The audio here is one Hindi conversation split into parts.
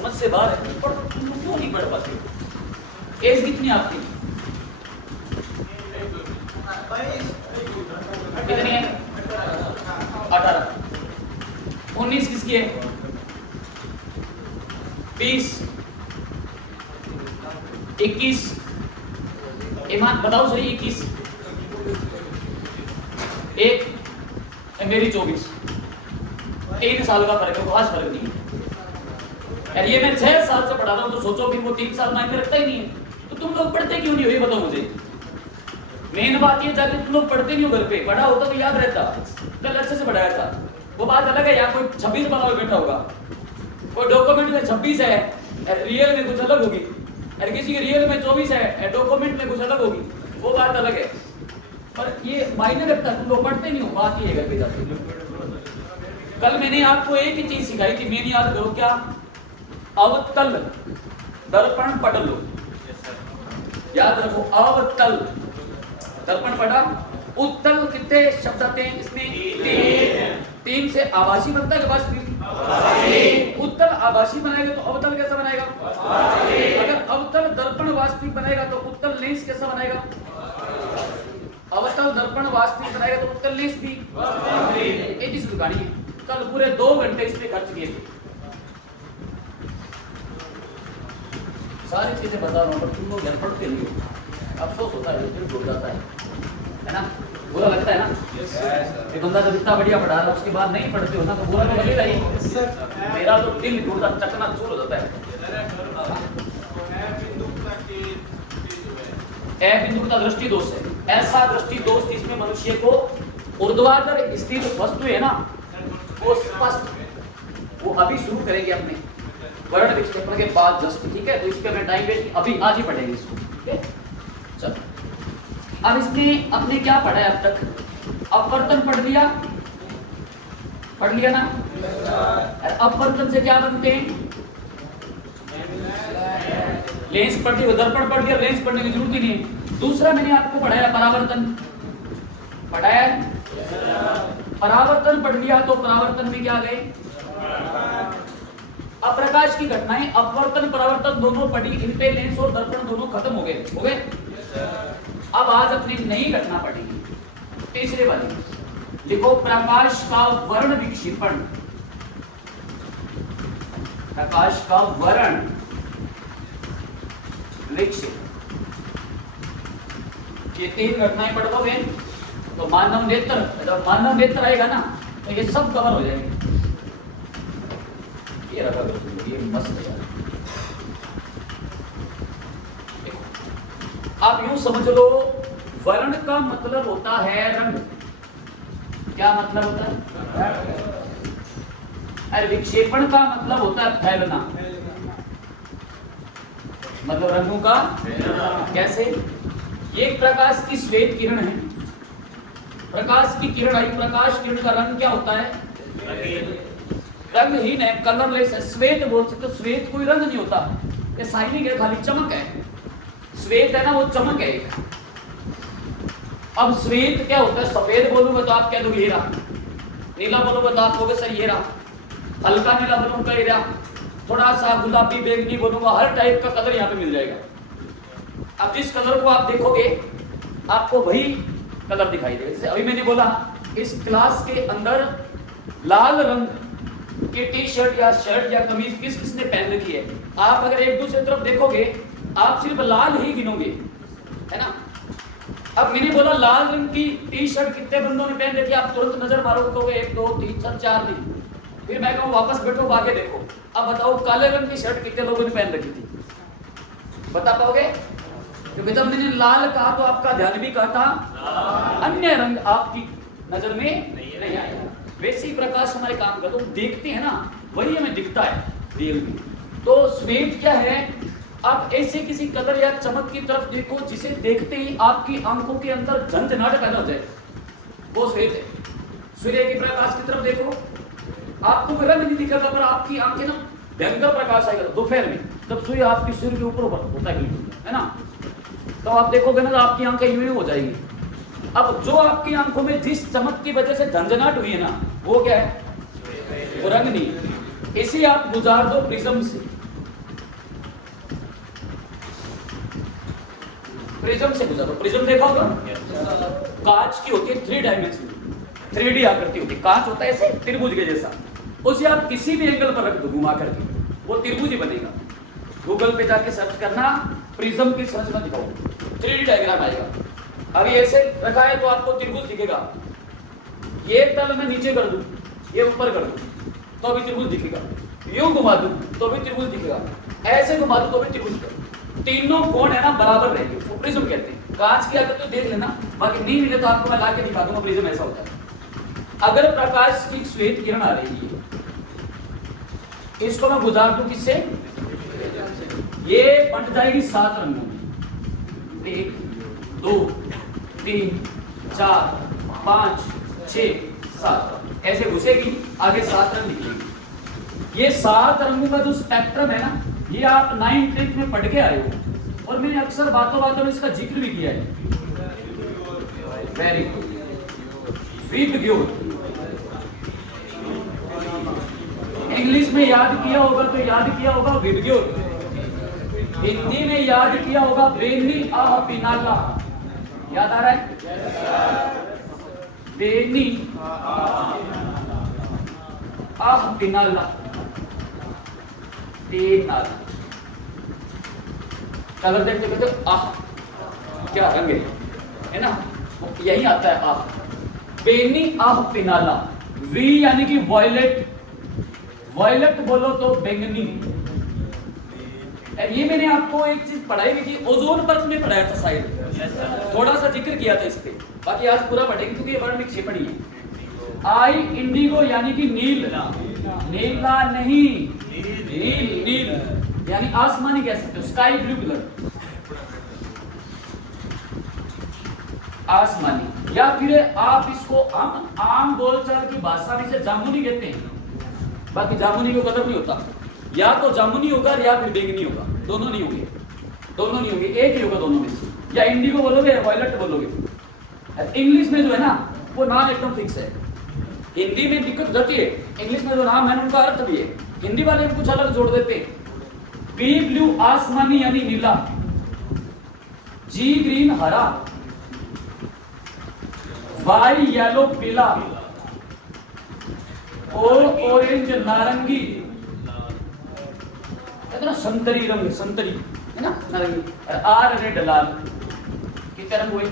समझ से बाहर है, पर तुम लोग क्यों नहीं पढ़ पाते हो? एज कितनी है आपकी? कितनी है? 18। 19 किसकी है? 20, 21। ईमान बताओ सही, 21। एक मेरी 24। 3 साल का फर्क है, खास फर्क नहीं है। यार ये मैं 6 साल से पढ़ा रहा हूँ, तो सोचो कि वो 3 साल मायने रखता ही नहीं है। तो तुम लोग पढ़ते क्यों नहीं हो, ये बताओ मुझे। मेन बात ये जाके तुम लोग पढ़ते नहीं हो घर पे। पढ़ा होता तो याद रहता, कल अच्छे से पढ़ाया था। वो बात अलग है, यार कोई 26 बना हुआ बैठा होगा, कोई डॉक्यूमेंट में 26 है, रियल में कुछ अलग होगी, और किसी के रियल में 24 है, डॉक्यूमेंट में कुछ अलग होगी, वो बात अलग है। पर ये मायने रखता, तुम लोग पढ़ते नहीं हो, बात ये है घर पे जाके। कल मैंने आपको एक ही चीज सिखाई थी, मेन याद करो, क्या? अवतल दर्पण पढ़ लो, याद रखो। अवतल दर्पण पढ़ा। उत्तल कितने शब्द आते हैं इसमें? 3 से आभासी बनता है, वास्तविक। उत्तल आभासी बनाएगा तो अवतल कैसा बनाएगा? अगर अवतल दर्पण वास्तविक बनाएगा तो उत्तल लेंस कैसा बनाएगा? अवतल दर्पण वास्तविक बनाएगा तो उत्तल लेंस भी। ये चीज गाड़ी है। कल पूरे 2 घंटे इस पे खर्च किए थे, सारी चीजें बता रहा हूँ, पर तुम लोग घर पढ़ते नहीं हो। अफसोस होता है, दिल टूट जाता है ना? बुरा लगता है ना? ये बंदा जब इतना बढ़िया पढ़ा रहा है, उसके बाद नहीं पढ़ते हो ना, तो बुरा तो लगेगा ही। मेरा तो दिल टूटता, चकनाचूर हो जाता है। बिंदुता दृष्टि दोष है, ऐसा दृष्टि दोष जिसमें मनुष्य को ऊर्ध्वाधर स्थित वस्तु है ना, वो स्पष्ट, वो अभी शुरू करेंगे अपने वर्ण विक्षेपण के बाद जस्ट, ठीक है? तो इस पे मैं टाइम वेस्ट, अभी आज ही पढ़ेंगे इसको, ठीक है? चलो, अब इसमें अपने क्या पढ़ा है अब तक? अपवर्तन पढ़ लिया ना? अपवर्तन से क्या बनते हैं? लेंस पढ़ लिया, दर्पण पढ़ लिया, लेंस पढ़ने की जरूरत ही नहीं है। दूसरा मैंने आपको पढ़ाया परावर्तन, पढ़ाया। परावर्तन पढ़ लिया तो परावर्तन में क्या गए? अप्रकाश की घटनाएं, अपवर्तन परावर्तन दोनों पढ़ी, इन पे लेंस और दर्पण दोनों खत्म हो गए। अब आज अपनी नई घटना पढ़ेंगे, तीसरे वाली। लिखो, प्रकाश का वर्ण विक्षेपण। प्रकाश का वर्ण विक्षेपण, ये 3 घटनाएं पढ़ दोगे तो मानव नेत्र, जब मानव नेत्र आएगा ना तो ये सब कवर हो जाएंगे। ये रखा करो, ये मस्त है। आप यूं समझ लो, वर्ण का मतलब होता है रंग। क्या मतलब होता है? और विक्षेपण का मतलब होता है फैलना, मतलब रंगों का। कैसे? ये प्रकाश की श्वेत किरण है, प्रकाश की किरण आई, प्रकाश किरण का रंग क्या होता है? रंगहीन है, कलरलेस है। श्वेत बोल सकते, तो श्वेत कोई रंग नहीं होता, ये शाइनिंग है, खाली चमक है। श्वेत है ना, वो चमक है एक। अब श्वेत क्या होता है? सफेद बोलूंगा तो आप कह दोगे ये रहा, नीला बोलूंगा तो आप कहोगे सर ये रहा, हल्का नीला बोलूंगा ये रहा, थोड़ा सा गुलाबी बैंगनी बोलूंगा, हर टाइप का कलर यहाँ पे मिल जाएगा। अब जिस कलर को आप देखोगे आपको वही कलर दिखाई देगा। जैसे अभी मैंने बोला, इस क्लास के अंदर लाल रंग की टी शर्ट या शर्ट या कमीज किस किसने पहन रखी है, आप अगर एक दूसरे तरफ देखोगे आप सिर्फ लाल ही गिनोगे, है ना? अब मैंने बोला लाल रंग की टी शर्ट कितने बंदों ने पहन रखी है, आप तुरंत नजर मारोगे तो 1 2 3 4 नहीं। फिर मैं कहूँ वापस बैठो, आगे देखो, अब बताओ काले रंग की शर्ट कितने लोगों ने पहन रखी थी? बता पाओगे? क्योंकि जब मैंने लाल कहा तो आपका ध्यान भी कहा था, अन्य रंग आपकी नजर में नहीं आएगा। वैसे ही प्रकाश हमारे काम का, तो देखते हैं ना, वही हमें दिखता है रियल में। तो श्वेत क्या है? आप ऐसे किसी कलर या चमक की तरफ देखो जिसे देखते ही आपकी आंखों के अंदर झंझनाहट पैदा हो जाए, वो श्वेत है। सूर्य के प्रकाश की तरफ देखो, आपको कोई रंग नहीं दिखेगा, पर आपकी आंखें ना भयंकर प्रकाश आएगा दोपहर में, जब सूर्य आपकी सिर के ऊपर होता है बिल्कुल, है ना? तो आप देखोगे ना तो आपकी आंखें यूं हो जाएगी। अब जो आपकी आंखों में जिस चमक की वजह से झंझनाहट हुई है ना, वो क्या है? वो रंग नहीं। इसे आप गुजार दो प्रिज्म से, प्रिज्म से गुजरा। प्रिज्म देखा होगा, कांच की होती है 3 डायमेंशन, 3D आकृति होती है। कांच होता है ऐसे त्रिभुज के जैसा, उसे आप किसी भी एंगल पर रख दो घुमा करके, वो त्रिभुज ही बनेगा। गूगल पे जाके सर्च करना, प्रिज्म की संरचना दिखाओ, 3D डायग्राम आएगा। अभी ऐसे रखा है तो आपको त्रिभुज दिखेगा। ये तल मैं नीचे कर दूं, ये ऊपर कर दूं तो अभी त्रिभुज दिखेगा। यूं घुमा दूं तो भी त्रिभुज दिखेगा, ऐसे घुमा दूं तो भी त्रिभुज दिखेगा। तीनों कोण है ना बराबर रहेंगे, उसको प्रिज्म कहते हैं। कांच की अगर तो देख लेना, बाकी नहीं मिले तो आपको मैं ला के दिखा दूंगा प्रिज्म ऐसा होता है। अगर प्रकाश की श्वेत किरण आ रही है, इसको मैं गुजार दूं किससे, ये बंट जाएगी 7 रंगों में। 1 2 3 4 5 6 7 ऐसे घुसेगी, आगे 7 रंग निकलेंगे। ये 7 रंगों का जो स्पेक्ट्रम है ना, ये आप 9th 10th में पढ़ के आए हो, और मैंने अक्सर बातों बातों में इसका जिक्र भी किया है। Very good, VIBGYOR. इंग्लिश में याद किया होगा तो याद किया होगा विबग्योर, हिंदी में याद किया होगा बेनी आह पिनाला। याद आ रहा है, बेनी आह पिनाला, पिनाला। कलर देखते कहते आह क्या रंग है ना, यही आता है आह। बेनी आह पिनाला, वी यानी कि वॉयलेट, वॉयलेट बोलो तो बैंगनी। ये मैंने आपको एक चीज पढ़ाई भी थी, ओजोन परत में पढ़ाया था शायद, थोड़ा सा जिक्र किया था इस पे, बाकी आज पूरा पढ़ेंगे क्योंकि ये वर्ण विक्षेपण ही है। आई इंडिगो यानी कि नील, नीला नहीं, नील, नील यानी आसमानी कह सकते हो, स्काई ब्लू कलर, आसमानी। या फिर आप इसको आम बोलचाल की भाषा में से जामुनी कहते हैं, बाकी जामुनी को कलर नहीं होता, या तो जामुनी होगा या फिर बैंगनी होगा, दोनों नहीं होंगे, दोनों नहीं होंगे, एक ही होगा दोनों में से। या इंडिगो बोलोगे या वॉयलेट बोलोगे। इंग्लिश में जो है ना वो नाम एकदम फिक्स है, हिंदी में दिक्कत हो जाती है, इंग्लिश में जो नाम है उनका अर्थ भी है, हिंदी वाले कुछ अलग जोड़ देते हैं। बी ब्लू आसमानी यानी नीला, जी ग्रीन हरा, वाई येलो पीला, और ऑरेंज नारंगी, ना संतरी रंग, संतरी है ना नारंगी, आर रेड लाल। कितने रंग हुए,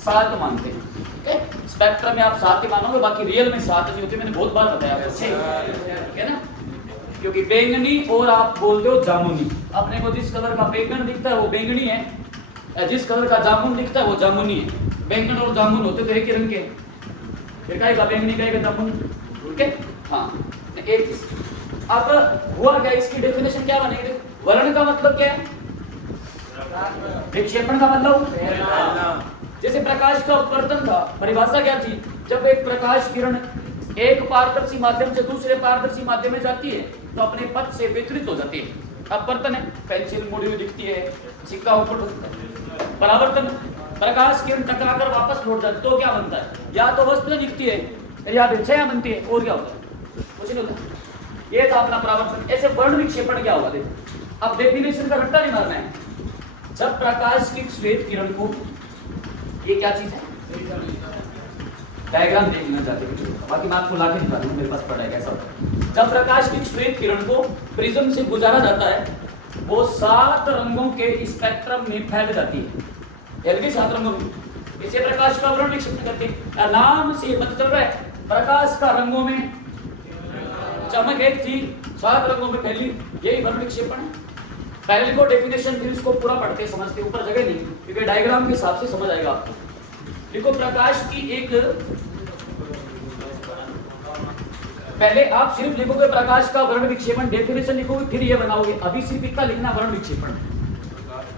7 मानते हैं। स्पेक्ट्रम में आप 7 ही मानोगे, बाकी रियल में 7 नहीं होते, मैंने बहुत बार बताया है ना। क्योंकि बैंगनी और आप बोलते हो जामुनी, अपने को जिस कलर का बैंगन दिखता है वो बैंगनी है, जिस कलर का जामुन दिखता है वो जामुनी है। बैंगन और जामुन होते तो एक ही रंग के, फिर कहेगा बैंगनी कहेगा जामुन, ठीक है। हाँ एक चीज, अब हुआ क्या, इसकी डेफिनेशन क्या बनेगी, वर्ण का मतलब क्या है, विक्षेपण का मतलब, जैसे प्रकाश का अपवर्तन था, परिभाषा क्या थी, जब एक प्रकाश किरण एक पारदर्शी माध्यम से दूसरे पारदर्शी माध्यम में जाती है तो अपने पथ से विचलित हो जाती है। अपवर्तन है, पेंसिल मुड़ी हुई दिखती है, सिक्का ऊपर। परावर्तन, प्रकाश किरण टकराकर वापस लौट जाती तो क्या बनता है, या तो वस्तु दिखती है या फिर छाया बनती है, और क्या होता है, कुछ नहीं होता। ये था अपना परावर्तन। ऐसे वर्ण विक्षेपण क्या होगा, देखो अब डेफिनेशन का रट्टा नहीं मारना है। जब प्रकाश की श्वेत किरण को, ये क्या चीज है, डायग्राम देखना चाहते हैं, बाकी मैं आपको लाके दिखा दूंगा, मेरे पास पड़ा है कैसा होता है। जब प्रकाश की श्वेत किरण को प्रिज्म से गुजारा जाता है, वो 7 रंगों के स्पेक्ट्रम में फैल जाती है, भी 7 रंगों में। इसे प्रकाश का वर्ण विक्षेपण कहते हैं। नाम से पता चल रहा है प्रकाश का रंगों में चमक एक थी, 7 रंगों में फैली, यही वर्ण विक्षेपण है। पहले को डेफिनेशन, फिर इसको पूरा पढ़ते समझते, ऊपर जगह नहीं, क्योंकि डायग्राम के हिसाब से समझ आएगा आपको। देखो प्रकाश की एक, पहले आप सिर्फ लिखोगे प्रकाश का वर्ण विक्षेपण, डेफिनेशन लिखोगे, फिर ये बनाओगे। अभी सिर्फ इतना लिखना वर्ण विक्षेपण।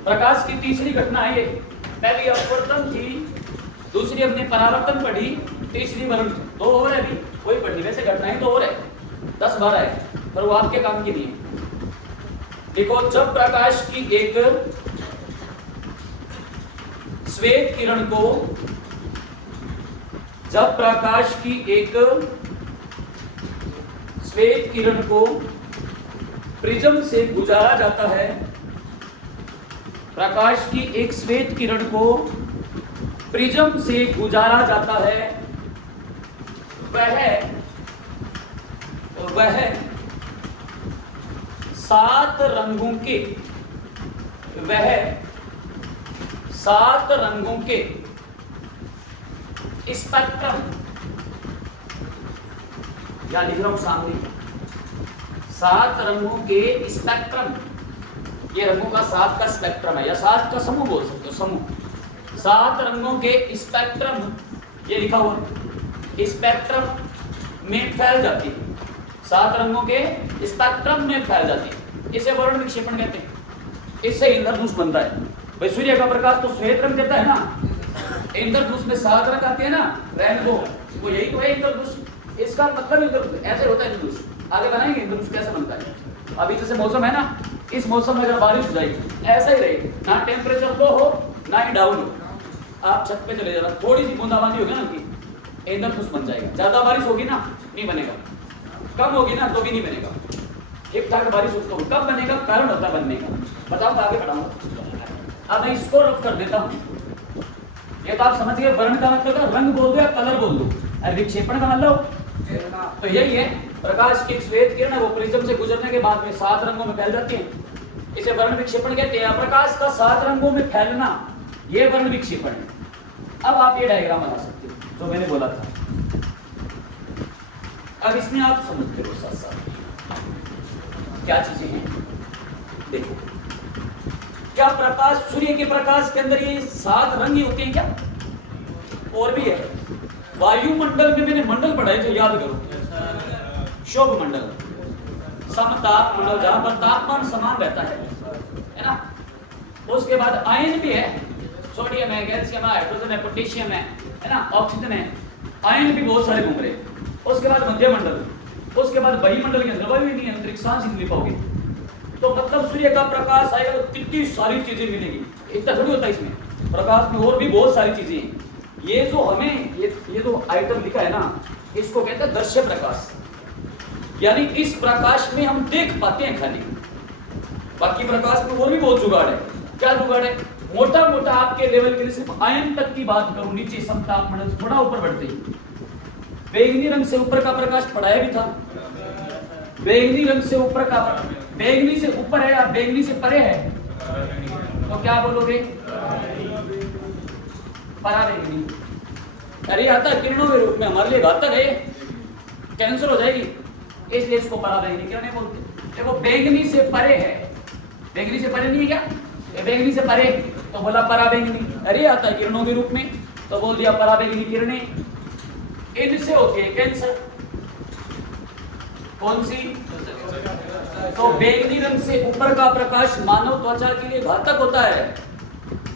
प्रकाश की तीसरी घटना है ये, पहली अपवर्तन थी, दूसरी हमने परावर्तन पढ़ी, तीसरी वर्ण, 2 और है, अभी कोई पढ़नी, वैसे घटनाएं तो और है 10-12 है, पर वो आपके काम की नहीं है। देखो जब प्रकाश की एक श्वेत किरण को, जब प्रकाश की एक श्वेत किरण को प्रिज्म से गुजारा जाता है प्रकाश की एक श्वेत किरण को प्रिज्म से गुजारा जाता है, वह 7 रंगों के स्पेक्ट्रम, या लिख रहा हूं सामने, 7 रंगों के स्पेक्ट्रम, ये रंगों का 7 का स्पेक्ट्रम है, या 7 का समूह बोल सकते हो, समूह, 7 रंगों के स्पेक्ट्रम, ये लिखा हुआ स्पेक्ट्रम में फैल जाती है, 7 रंगों के स्पेक्ट्रम में फैल जाती है, इसे वर्ण विक्षेपण कहते हैं। इससे इंद्रधनुष बनता है। भाई सूर्य का प्रकाश तो श्वेत रंग देता है ना, इंद्रधनुष में 7 रंग आते हैं ना, रेनबो, वो यही तो है इंद्रधनुष। इसका मतलब इंद्रधनुष ऐसे होता है। इंद्रधनुष आगे बनाएंगे इंद्रधनुष कैसे बनता है। अभी जैसे मौसम है ना, इस मौसम में अगर बारिश हो जाएगी ऐसा ही रहेगी, ना टेम्परेचर लो हो ना ही डाउन हो, आप छत पे चले जाना, थोड़ी सी बूंदाबांदी होगी ना उनकी, इंद्रधनुष बन जाएगा। ज्यादा बारिश होगी ना नहीं बनेगा, कम होगी ना तो भी नहीं बनेगा, ठीक ठाक बारिश उसको कब बनेगा, कारण होता बनने का। बताओ आगे बढ़ाऊंगा। अब मैं इसको रफ कर देता हूँ। ये तो आप समझ गए, वर्ण का मतलब रंग बोल दो या कलर बोल दो, और विक्षेपण का मतलब तो यही है, प्रकाश की एक श्वेत किरण है, वो प्रिज्म से गुजरने के बाद में 7 रंगों में फैल जाती है, इसे वर्ण विक्षेपण कहते हैं। प्रकाश का 7 रंगों में फैलना, ये वर्ण विक्षेपण है। अब आप ये डायग्राम बना सकते हो जो मैंने बोला था। अब इसमें आप समझते हो साथ साथ क्या चीजें हैं। देखो, क्या प्रकाश, सूर्य के प्रकाश के अंदर ये 7 रंग ही होते हैं क्या? और भी है। वायुमंडल में मैंने मंडल पढ़ाए थे, याद करो, शोभ मंडल, समताप मंडल, जहां पर तापमान समान रहता है ना। उसके बाद आयन भी है, सोडियम है, कैल्शियम है, हाइड्रोजन है, पोटेशियम है ना, ऑक्सीजन है, आयन भी बहुत सारे घूम रहे। उसके बाद मध्य मंडल, उसके बाद वायुमंडल के अंदर वायु नहीं है, अंतरिक्षांश ही लिख पाओगे। तो मतलब सूर्य का प्रकाश आएगा तो कितनी सारी चीजें मिलेगी, इतना थोड़ी होता है इसमें, प्रकाश में और भी बहुत सारी चीजें हैं। ये जो हमें ये जो आइटम लिखा है ना, इसको कहते हैं दृश्य प्रकाश, यानी इस प्रकाश में हम देख पाते हैं खाली, बाकी प्रकाश में और भी बहुत जुगाड़ है। क्या जुगाड़ है? मोटा मोटा आपके लेवल के लिए सिर्फ आयन तक की बात करूं, नीचे समताप मंडल थोड़ा ऊपर बढ़ते ही बैंगनी रंग से ऊपर का प्रकाश पढ़ाया भी था। बैंगनी रंग से ऊपर का, बैंगनी से ऊपर है या बैंगनी से परे है, तो क्या बोलोगे? पराबैंगनी। अरे आता किरणों के रूप में हमारे लिए घातक है, कैंसर हो जाएगी, इसलिए इसको पराबैंगनी किरणें बोलते हैं। देखो बैंगनी से परे है, बैंगनी से परे नहीं है क्या? ये बैंगनी से परे तो बोला पराबैंगनी। अरे आता है किरणों के रूप में तो बोल दिया पराबैंगनी किरणें। इनसे होती है कैंसर। कौन सी? तो बैंगनी रंग से ऊपर का प्रकाश मानव त्वचा के लिए घातक होता है,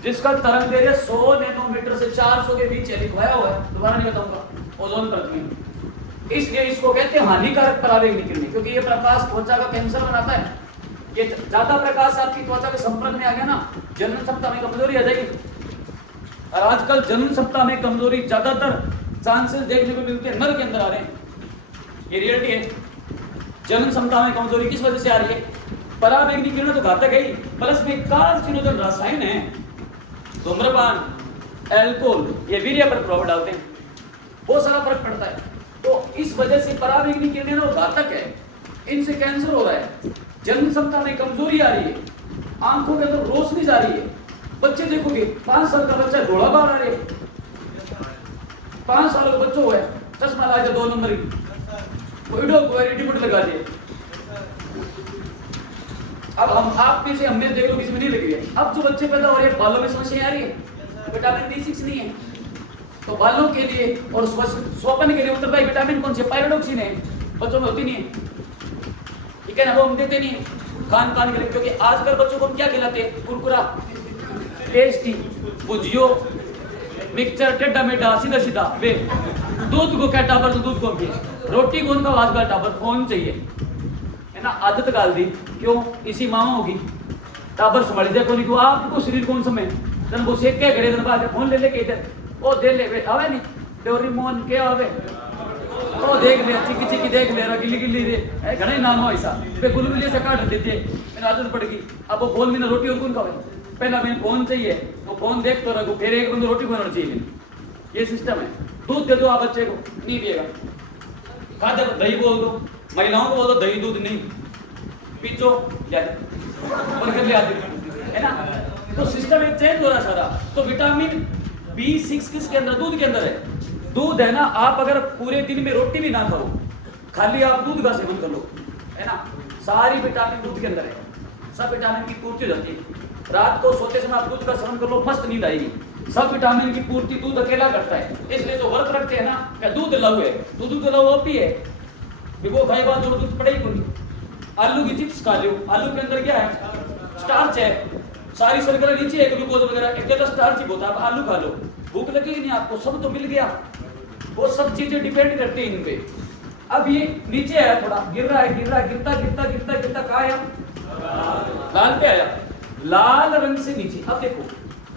जिसका तरंग दैर्घ्य 100 नैनोमीटर से 400 के बीच लिखवाया हुआ है, दोबारा नहीं बताऊंगा, ओजोन परत में। इसलिए इसको कहते हैं हानिकारक पराबैंगनी किरणें, क्योंकि ये प्रकाश त्वचा का कैंसर बनाता है। ये ज्यादा प्रकाश आपकी त्वचा के संपर्क में आ गया ना, जनन क्षमता में कमजोरी आ जाएगी। और आजकल जनन क्षमता में कमजोरी ज्यादातर चांसेस देखने को मिलते हैं नर के अंदर आ रहे हैं, ये रियलिटी है। जनन क्षमता में कमजोरी किस वजह से आ रही है? पराबैंगनी किरणें तो घातक है ही, प्लस में कार्सिनोजन रसायन है, धूम्रपान, अल्कोहल, ये वीर्य पर प्रभाव डालते हैं, बहुत सारा फर्क पड़ता है। तो इस वजह से पराबैंगनी किरणें ना घातक है, इनसे कैंसर हो रहा है, जनन क्षमता में कमजोरी आ रही है, आंखों के अंदर रोशनी जा रही है। बच्चे देखोगे 5 साल का बच्चा घोड़ा बाहर आ रहे, 5 साल का बच्चा हुआ है, चश्मा लगा के 2 नंबर की रिपोर्ट लगा दिए। अब हम आप में से हमने देख लो किसी में नहीं लगी है। अब जो बच्चे पैदा हो रहे हैं बालों में समस्या आ रही है, विटामिन B6 नहीं है, तो बालों के लिए और स्वपन के लिए उत्तरदायी विटामिन कौन से? पायरोडॉक्सिन है, बच्चों में होती नहीं है, ठीक है ना, वो हम देते नहीं है खान पान के लिए। क्योंकि आजकल बच्चों को हम क्या खिलाते हैं? कुरकुरा, टेस्टी, भुजियो, मिक्सचर, टेढ़ा मेढ़ा, सीधा सीधा। वे दूध को क्या टाबर, तो दूध को भी रोटी कौन का आजकल टाबर, फोन चाहिए है ना, आदत डाल दी। क्यों? इसी मामा होगी टाबर संभाल दिया कोनी को, आपको शरीर कौन समय जन वो सेक के घरे दिन बाद फोन ले लेके इधर ओ दे ले बैठा हुआ नहीं डोरेमोन के आवे ओ देख ले, चिकी चिकी देख ले, गिल्ली गिल्ली रे घणे नाम हो ऐसा बे बुलबुली से काट देते, मैंने आदत पड़ गई। अब वो फोन में ना रोटी और कौन खावे, पहला मैंने फोन चाहिए तो फोन देख तो रखो, फिर एक बंद रोटी बनाना चाहिए। ये सिस्टम है। दूध दे दो आप बच्चे को, नहीं पिएगा। खाते दही बोल दो, महिलाओं को बोल दो दही दूध नहीं पीछो बर्गर ले आते है ना। तो सिस्टम एक चेंज हो रहा सारा। तो विटामिन B6 किसके अंदर? दूध के अंदर है। दूध है ना, आप अगर पूरे दिन में रोटी भी ना खाओ, खाली आप दूध का सेवन कर लो, है ना, सारी विटामिन दूध के अंदर है, सब विटामिन की पूर्ति हो जाती है। रात को सोते समय आप दूध का सेवन कर लो, मस्त नींद आएगी। सब विटामिन की पूर्ति दूध अकेला करता है। इसलिए जो व्रत रखते हैं ना, क्या दूध लाऊ है, तो दूध लाऊ ओपी है, वो खाई बात जो दूध पड़ेगी कोई। आलू की चिप्स खा लो, आलू के अंदर क्या है? स्टार्च है, सारी शर्करा नीचे है, ग्लूकोज वगैरह, एक स्टार्च ही होता है। आप आलू खा लो, भूख लगेगी नहीं आपको, सब तो मिल गया। वो सब चीजें डिपेंड करती हैं इन पे। अब ये नीचे आया, थोड़ा गिर रहा है, गिर रहा है, गिरता गिरता गिरता गिरता कहाँ आया? लाल पे आया, लाल रंग से नीचे। अब देखो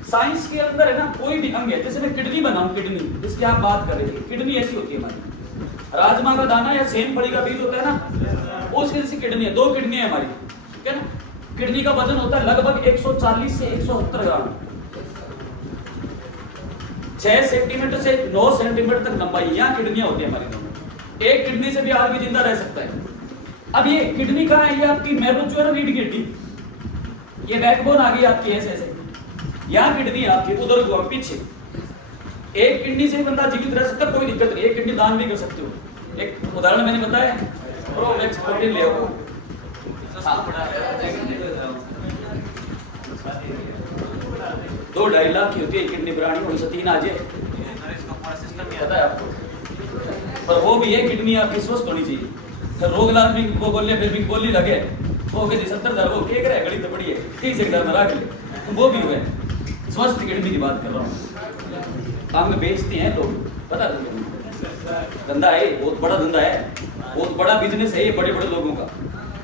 साइंस के अंदर है ना, कोई भी अंग है, जैसे मैं किडनी बनाऊं, किडनी जिसकी आप बात कर रहे थे, किडनी ऐसी होती है हमारी, राजमा का दाना या सेम फली का बीज होता है ना, उसकी जैसी किडनी है। 2 किडनी है हमारी, ठीक है ना। किडनी का वजन होता है लगभग 140 से 170 ग्राम, 6 सेंटीमीटर से 9 सेंटीमीटर तक लंबाई। यहाँ किडनियां होती है हमारी दोनों। एक किडनी से भी आदमी जिंदा रह सकता है। अब ये किडनी कहाँ है? ये आपकी मैरो जो है ना, रीढ़ की हड्डी, ये बैकबोन आ गई आपकी ऐसे ऐसे, यहाँ किडनी है आपकी, उधर को पीछे। एक किडनी से बंदा जीवित रह सकता है, कोई दिक्कत नहीं, एक किडनी दान भी कर सकते हो। एक उदाहरण मैंने बताया, प्रोमैक्स प्रोटीन ले आओ। 2-2.5 लाख की होती है किडनी बनानी, और 3 आ जाए, पता है आपको। पर वो भी है, किडनी आपकी स्वस्थ होनी चाहिए। तो रोग लाल भी वो बोलिए, फिर भी बोली लगे वो कहते 70,000 वो केक रहे, घड़ी तो पड़ी है, 30,000 में रख ले, तो वो भी हुए। स्वस्थ किडनी की बात कर रहा हूँ। अंग बेचते हैं लोग, पता तुम्हें, धंधा है, बहुत बड़ा धंधा है, बहुत बड़ा बिजनेस है ये बड़े बड़े लोगों का।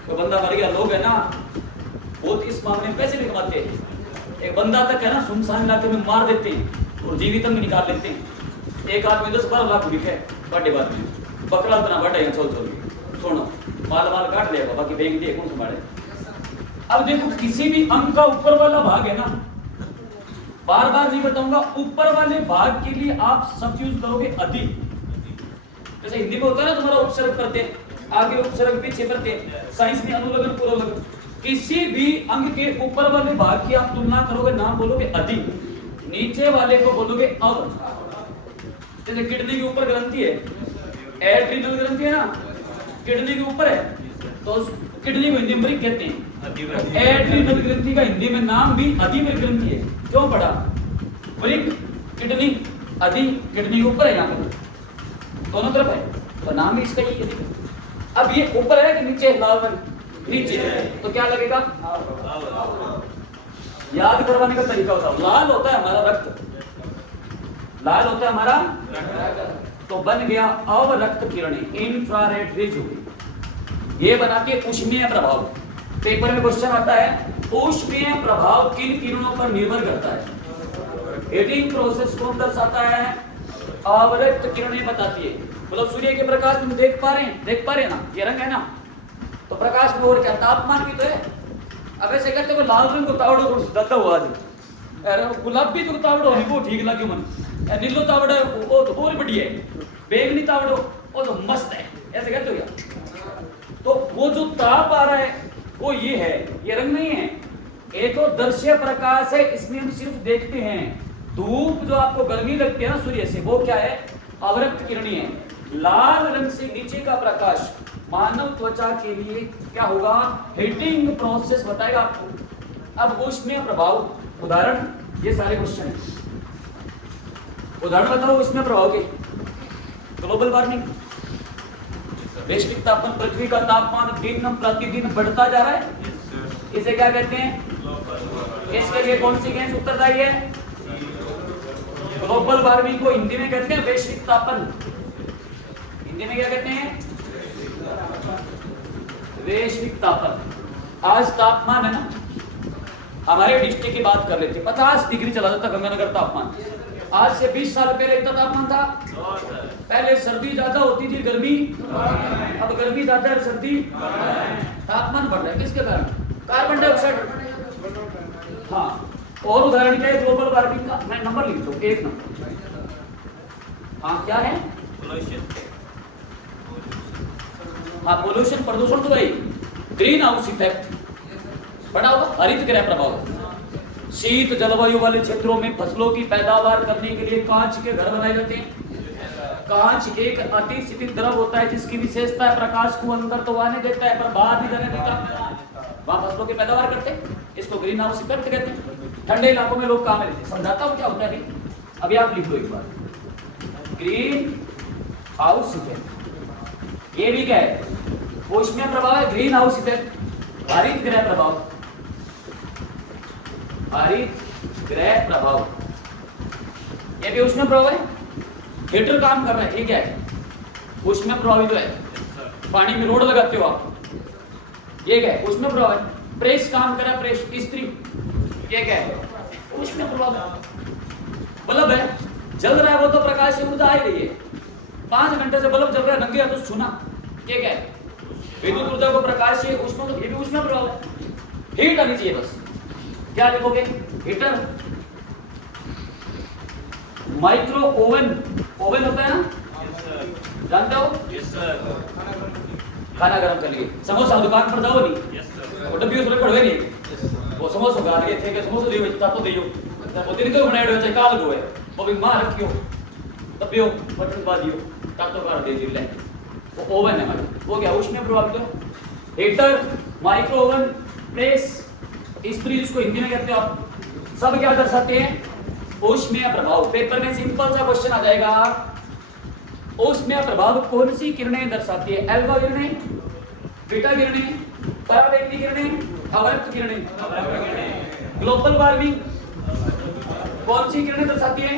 तो बंदा मर गया, लोग है ना बहुत इस मामले में पैसे भी कमाते हैं। एक बंदा तक है ना सुनसान इलाके में मार देते हैं और जीवित अंग निकाल लेते हैं। एक आदमी 10-12 लाख बिके बड़े बात में, बकरा इतना बड़ा है, छोड़ सुनो, माल काट लेगा, बाकी फेंक दिए, कौन संभाले। अब देखो किसी भी अंग का ऊपर वाला भाग है ना, बार बार नहीं बताऊंगा, ऊपर वाले भाग के लिए आप सब यूज करोगे अधिक। जैसे हिंदी में होता है ना, तुम्हारा उपसर्ग करते हैं, आगे उपसर्ग पीछे करते हैं, साइंस में अनुलग्न पुरोलग्न। किसी भी अंग के ऊपर वाले भाग की आप तुलना करोगे, नाम बोलोगे अधिक, नीचे वाले को बोलोगे अव। जैसे किडनी के ऊपर ग्रंथि है, एड्रिनल ग्रंथि है ना, किडनी के ऊपर है, तो किडनी को हिंदी में वृक्क कहते हैं। एड्रिनल ग्रंथि का हिंदी में नाम भी अधिवृक्क ग्रंथि है। क्यों पड़ा? वृक्क, किडनी, अधि, किडनी के ऊपर है, यहाँ पर दोनों तरफ है, तो नाम भी इसका ही है। अब ये ऊपर है कि नीचे? लाल रंग नीचे, तो क्या लगेगा? याद करवाने का तरीका होता है, लाल होता है हमारा रक्त, लाल होता है हमारा, तो बन गया अवरक्त किरणें, इंफ्रारेड रेज हो गई। ये बना के ऊष्मीय प्रभाव। पेपर में क्वेश्चन आता है, ऊष्मीय प्रभाव किन किरणों पर निर्भर करता है? हीटिंग प्रोसेस कौन दर्शाता है? अवरक्त किरणें बताती है। मतलब सूर्य के प्रकाश तुम देख पा रहे हैं ना, ये रंग है ना, तो प्रकाश में और क्या तापमान भी तो है। अब ऐसे करते हो लाल रंग को तावड़ो थोड़ा ज्यादा हुआ आज, गुलाबी जो तावड़ो है वो ठीक लगे मन, नीलो तावड़ा वो तो और बढ़िया है, बैंगनी तावड़ो वो तो मस्त है, ऐसे कहते हो क्या? तो वो जो ताप आ रहा है वो ये है, ये रंग नहीं है। एक तो दृश्य प्रकाश है, इसमें हम सिर्फ देखते हैं। धूप जो आपको गर्मी लगती है ना सूर्य से, वो क्या है? अवरक्त किरणें है। लाल रंग से नीचे का प्रकाश मानव त्वचा के लिए क्या होगा? हीटिंग प्रोसेस बताएगा आपको। अब ऊष्मीय प्रभाव, उदाहरण, ये सारे क्वेश्चन है, उदाहरण बताओ ऊष्मीय प्रभाव के। ग्लोबल वार्मिंग, वैश्विक तापमान, पृथ्वी का तापमान दिन प्रतिदिन बढ़ता जा रहा है, इसे क्या कहते हैं? इसके लिए कौन सी गैस उत्तरदायी है? ग्लोबल वार्मिंग को हिंदी में कहते हैं वैश्विक तापन। हिंदी में क्या कहते हैं? वैश्विक तापन। आज तापमान है ना, हमारे डिस्ट्रिक्ट की बात कर लेते, 50 डिग्री चला जाता गंगानगर तापमान। आज से 20 साल पहले इतना तापमान था? पहले सर्दी ज्यादा होती थी, गर्मी, अब गर्मी ज्यादा है, सर्दी, तापमान बढ़ रहा है। किसके कारण? Carbon dioxide. हाँ, और उदाहरण क्या है ग्लोबल वार्मिंग का? मैं नंबर लिख दो, 1 नंबर। हाँ क्या है? हाँ पोल्यूशन, प्रदूषण तो है। ग्रीन हाउस इफेक्ट बड़ा होगा, हरित गृह प्रभाव। शीत जलवायु वाले क्षेत्रों में फसलों की पैदावार करने के लिए कांच के घर बनाए जाते हैं। कांच एक अति शीतल द्रव होता है जिसकी विशेषता है प्रकाश को अंदर तो आने देता है पर बाहर नहीं जाने देता। वहां फसलों की पैदावार करते हैं, इसको ग्रीन हाउस इफेक्ट कहते हैं। ठंडे इलाकों में लोग काम लेते हैं। समझाता हूँ क्या होता है अभी आप लिख लो एक बार, ग्रीन हाउस इफेक्ट। ये भी क्या है? ऊष्मीय प्रभाव है। ग्रीन हाउस इफेक्ट हरित गृह प्रभाव, हरित गृह प्रभाव, ये भी ऊष्मीय प्रभाव है। हीटर काम कर रहा है, ये क्या है? ऊष्मीय प्रभावित है। पानी में रोड लगाते हो आप, ये क्या है? ऊष्मीय प्रभाव है। प्रेस काम कर रहा है, प्रेस इस्त्री, ये क्या है? ऊष्मीय प्रभाव। बल्ब है, जल रहा है, वो तो प्रकाश से ऊर्जा आ ही रही है। 5 घंटे से बल्ब जल रहा है, नंगे हाथों से छूना, ये क्या है? विद्युत ऊर्जा को प्रकाश से ऊष्मा, तो ये भी ऊष्मीय प्रभाव है। हीट आनी चाहिए बस। क्या लिखोगे? हीटर। माइक्रो ओवन, ओवन होता है ना, जानते हो? Yes sir. खाना गर्म कर लिए। समोसा दुकान पर जाओ नहीं, वो डब्बी उसमें पड़वे नहीं, वो समोसा गा लिए थे कि समोसा दियो ता तो दियो, वो दिन को बनाए हो चाहे काल को है, वो भी मार रखियो तबियो बटन बा दियो ता तो कर दे दिले। वो ओवन है हमारा, वो क्या ऊष्मीय प्रभावित है। हीटर, माइक्रो ओवन, प्रेस, इस्त्री जिसको हिंदी में कहते हो आप, सब क्या दर्शाते हैं? ऊष्मीय प्रभाव। पेपर में सिंपल सा क्वेश्चन आ जाएगा, ऊष्मीय प्रभाव कौन सी किरणें दर्शाती है? अल्फा किरणें, बीटा किरणें, परावैक्तिक किरणें, अवरक्त किरणें। ग्लोबल वार्मिंग कौन सी किरणें दर्शाती है?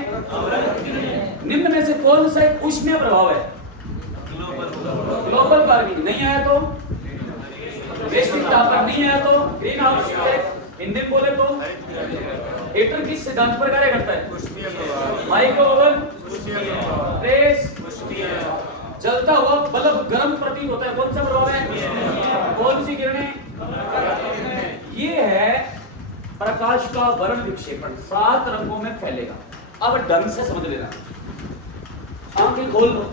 निम्न में से कौन सा एक ऊष्मीय प्रभाव है? Global warming. नहीं आया तो वैश्विक तापमान, नहीं आया तो ग्रीन हाउस इफेक्ट। हिंदी में बोले तो हीटर किस सिद्धांत पर कार्य करता है? माइक्रो ओवन, प्रेस, जलता हुआ बल्ब गर्म प्रतीत होता है, कौन सा प्रभाव है? कौन सी किरणें? ये है प्रकाश का वर्ण विक्षेपण, 7 रंगों में फैलेगा। अब ढंग से समझ लेना, आंखें खोल लो,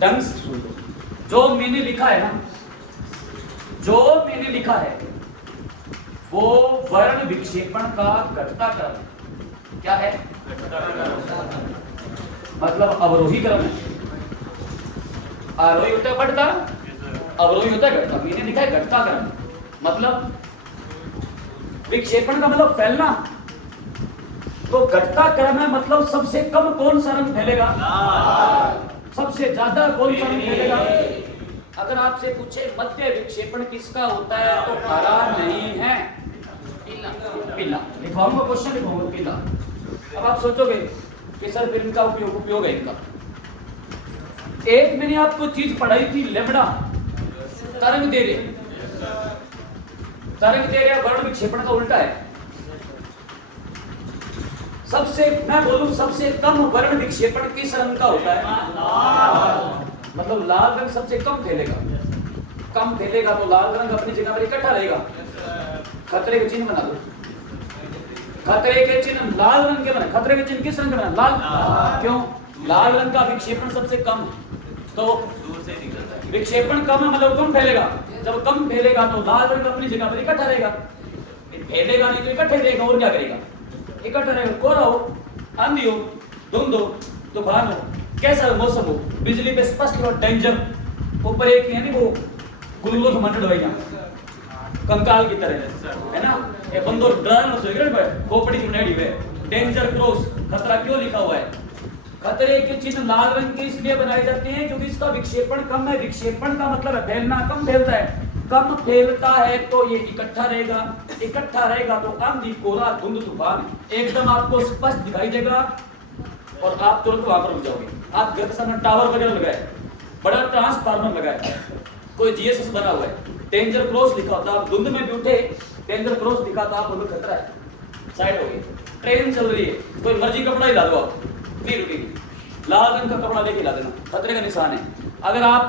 ढंग से सुन लो। जो मैंने लिखा है ना, जो मैंने लिखा है वो वर्ण विक्षेपण का घटता क्रम क्या है? मतलब अवरोही क्रम है। आरोही होता है बढ़ता, अवरोही होता है घटता। मैंने लिखा है घटता क्रम, मतलब विक्षेपण का मतलब फैलना, तो घटता क्रम है। मतलब सबसे कम कौन सा रंग फैलेगा? सबसे ज्यादा कौन सा रंग फैलेगा? अगर आपसे पूछे मध्य विक्षेपण किसका होता है तो हरा नहीं है, पीला। लिखवाऊंगा क्वेश्चन, लिखवाऊंगा पीला। अब आप सोचोगे कि सर फिर इनका उपयोग है इनका। एक मैंने आपको चीज पढ़ाई थी, लेमड़ा, तरंग दैर्ध्य। तरंग दैर्ध्य वर्ण विक्षेपण का उल्टा है। सबसे, मैं बोलूं सबसे कम वर्ण विक्षेपण किस रंग का होता है? मतलब लाल रंग सबसे कम फैलेगा। कम फैलेगा तो लाल रंग अपनी जगह पर इकट्ठा रहेगा। खतरे के चिन्ह बना दो, खतरे के चिन्ह लाल रंग के बना। खतरे के चिन्ह किस रंग के बना? लाल। क्यों? लाल रंग का विक्षेपण सबसे कम है, तो दूर से निकलता है। विक्षेपण कम है मतलब कम फैलेगा। जब कम फैलेगा तो लाल रंग अपनी जगह पर इकट्ठा रहेगा। फैलेगा नहीं तो इकट्ठे रहेगा, और क्या करेगा? इकट्ठा रहेगा। कोहरा हो, आंधी हो, धुंध हो, तूफान हो, कैसा मौसम हो, बिजली पे स्पष्ट और डेंजर। ऊपर एक यानी वो गुल्लो मंडल भाई कंकाल की तरह है ना, ये बंदो डराना सोएगा ना, खोपड़ी चुनेड़ी है, डेंजर क्रॉस, खतरा क्यों लिखा हुआ है? खतरे के चिन्ह लाल रंग के इसलिए बनाए जाते हैं क्योंकि इसका विक्षेपण कम है। विक्षेपण का मतलब है फैलना, कम फैलता है। कम फैलता है तो ये इकट्ठा रहेगा, इकट्ठा रहेगा तो आंधी, कोहरा, धुंध, तूफान एकदम आपको स्पष्ट दिखाई देगा और आप तुरंत वहां पर रुक जाओगे। आप घर के सामने टावर वगैरह लगाए, बड़ा ट्रांसफार्मर लगाए, कोई जीएसएस बना हुआ है, डेंजर क्रॉस लिखा होता है, आप धुंध में भी उठे, डेंजर क्रॉस दिखा तो आप बोलो खतरा है, साइड हो गए। ट्रेन चल रही है, कोई मर्जी कपड़ा ही ला दो, आप नहीं रुकेगी, लाल रंग का कपड़ा लेके ला देना, खतरे का निशान है। अगर आप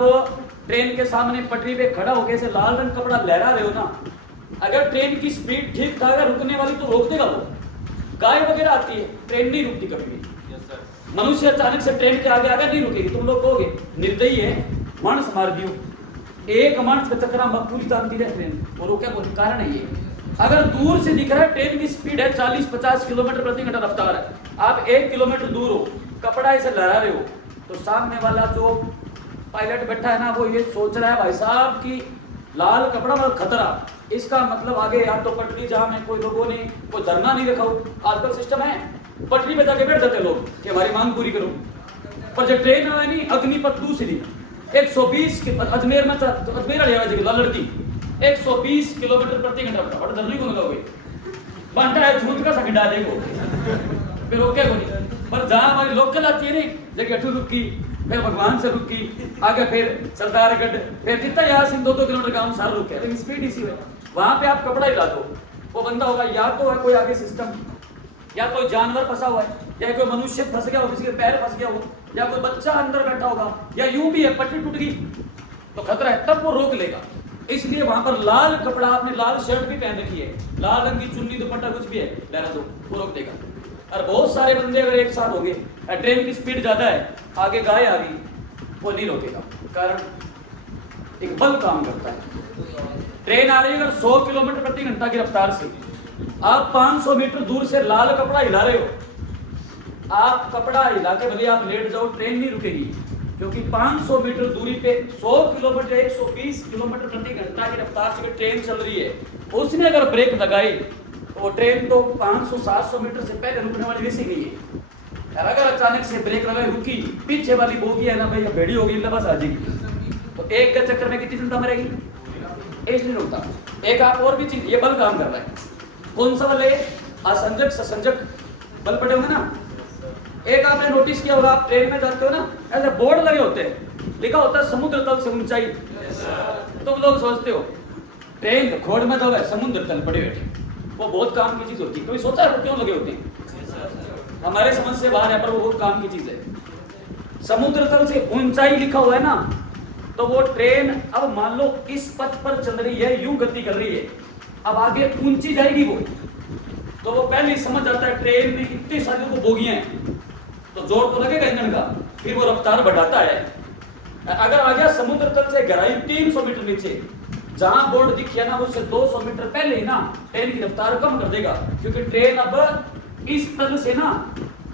ट्रेन के सामने पटरी पे खड़ा होकर से लाल रंग कपड़ा लहरा रहे हो ना, अगर ट्रेन की स्पीड ठीक ठाक है, रुकने वाली तो रोक देगा वो, गाय वगैरह आती है, ट्रेन नहीं रुकती कभी भी। मनुष्य अचानक से ट्रेन के आगे आगे नहीं रुकेगी। तुम लोग कहोगे निर्दयी है, मानस मार दियो, एक मानस का चक्कर में पूरी चलती रहे ट्रेन, और वो क्या बोलते, कारण है ये। अगर दूर से दिख रहा है ट्रेन की स्पीड है 40-50 किलोमीटर प्रति घंटा रफ्तार है, आप 1 किलोमीटर दूर हो, कपड़ा ऐसे लहरा रहे हो, तो सामने वाला जो पायलट बैठा है ना, वो ये सोच रहा है भाई साहब कि लाल कपड़ा मतलब खतरा, इसका मतलब आगे या तो पटरी जाम है, कोई लोगों ने कोई धरना नहीं रखा हो। आजकल सिस्टम है, पटरी पे जाके बैठ जाते लोग कि हमारी मांग पूरी करो। पर जब ट्रेन आए नहीं, अग्निपथ दूसरी 120 के अजमेर में, अजमेर लड़की 120 किलोमीटर प्रति घंटा, बड़ा धरनी को लगाओगे बनता है झूठ का संग डालेगो, फिर रोके को नहीं। पर जहाँ हमारी लोकल आती है नहीं, जगह अठू रुकी, फिर भगवान से रुकी, आगे फिर सरदारगढ़, फिर कितना यहाँ से 2-2 किलोमीटर का हम साल रुके, लेकिन स्पीड इसी है। वहाँ पे आप कपड़ा हिला दो, वो बंदा होगा या तो है कोई आगे सिस्टम, या कोई जानवर फंसा हुआ है, या कोई मनुष्य फंस गया हो, किसी के पैर फंस गया हो, या कोई बच्चा अंदर बैठा होगा, या यूं भी है पटरी टूट गई तो खतरा है, तब वो रोक लेगा। इसलिए वहां पर लाल कपड़ा, आपने लाल शर्ट भी पहन रखी है, लाल रंग की चुन्नी दुपट्टा कुछ भी है, लहरा दो, वो रोक देगा। और बहुत सारे बंदे अगर एक साथ हो गए, ट्रेन की स्पीड ज्यादा है, आगे गाय आ गई, वो नहीं रोकेगा, कारण एक बल काम करता है। ट्रेन आ रही है अगर 100 किलोमीटर प्रति घंटा की रफ्तार से, आप 500 मीटर दूर से लाल कपड़ा हिला रहे हो, आप कपड़ा हिला के भले आप लेट जाओ, ट्रेन नहीं रुकेगी, क्योंकि 500 मीटर दूरी पे 100 किलोमीटर 120 किलोमीटर प्रति घंटा की रफ्तार से ट्रेन चल रही है, उसने अगर ब्रेक लगाई तो वो ट्रेन तो 500-700 मीटर से पहले रुकने वाली वैसे नहीं है। और अगर अचानक से ब्रेक लगाई, रुकी, पीछे वाली बोगी है ना भाई, भेड़ी होगी, बस आ जाएगी, तो एक के चक्कर में कितनी जनता मरेगी, एक नहीं रुकता। एक आप और भी चीज, ये बल काम कर रहा है, कौन सा बल है, असंजक ससंजक बल पड़े होंगे ना। एक आपने नोटिस किया होगा, आप ट्रेन में जाते हो ना, ऐसे बोर्ड लगे होते हैं, लिखा होता है समुद्र तल से ऊंचाई, तुम लोग सोचते हो ट्रेन खोड़ में तो है समुद्र तल पड़े बैठे, वो बहुत काम की चीज होती है। कभी सोचा है वो क्यों लगे होते हैं, हमारे समझ से बाहर है, पर वो बहुत काम की चीज है। समुद्र तल से ऊंचाई लिखा हुआ है ना, तो वो ट्रेन अब मान लो इस पथ पर चल रही है, यूं गति कर रही है, अब आगे ऊंची जाएगी वो, तो वो पहले ही समझ जाता है ट्रेन में इतनी सारी को बोगियां हैं, तो जोर तो लगेगा इंजन का, फिर वो रफ्तार बढ़ाता है। अगर आ गया समुद्र तल से गहराई 300 मीटर नीचे, जहां बोर्ड दिखिया ना, उससे 200 मीटर पहले ही ना ट्रेन की रफ्तार कम कर देगा, क्योंकि ट्रेन अब इस तल से ना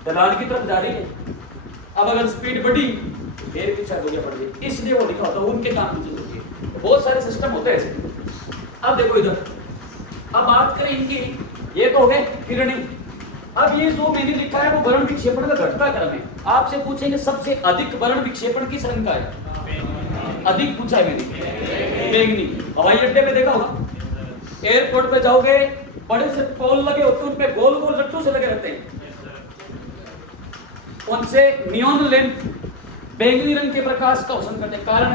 ढलान की तरफ जा रही है। अब अगर स्पीड बढ़ी, फिर पीछे बोलियां पड़ गई, इसलिए वो लिखा होता है, उनके काम की चीज होती है। तो बहुत सारे सिस्टम होते हैं ऐसे। अब देखो इधर, अब बात करें इनकी, ये तो हो गए किरणें। अब ये जो मैंने लिखा है वो वर्ण विक्षेपण का घटता क्रम है। आपसे पूछेंगे सबसे अधिक वर्ण विक्षेपण किस रंग का है, अधिक पूछा है मैंने, बैंगनी। हवाई अड्डे पे देखा होगा, एयरपोर्ट पे जाओगे, बड़े से पोल लगे होते हैं, उन पे गोल गोल लट्टू से लगे रहते हैं, उनसे नियॉन लैंप बैंगनी रंग के प्रकाश का अवशोषण करते हैं। कारण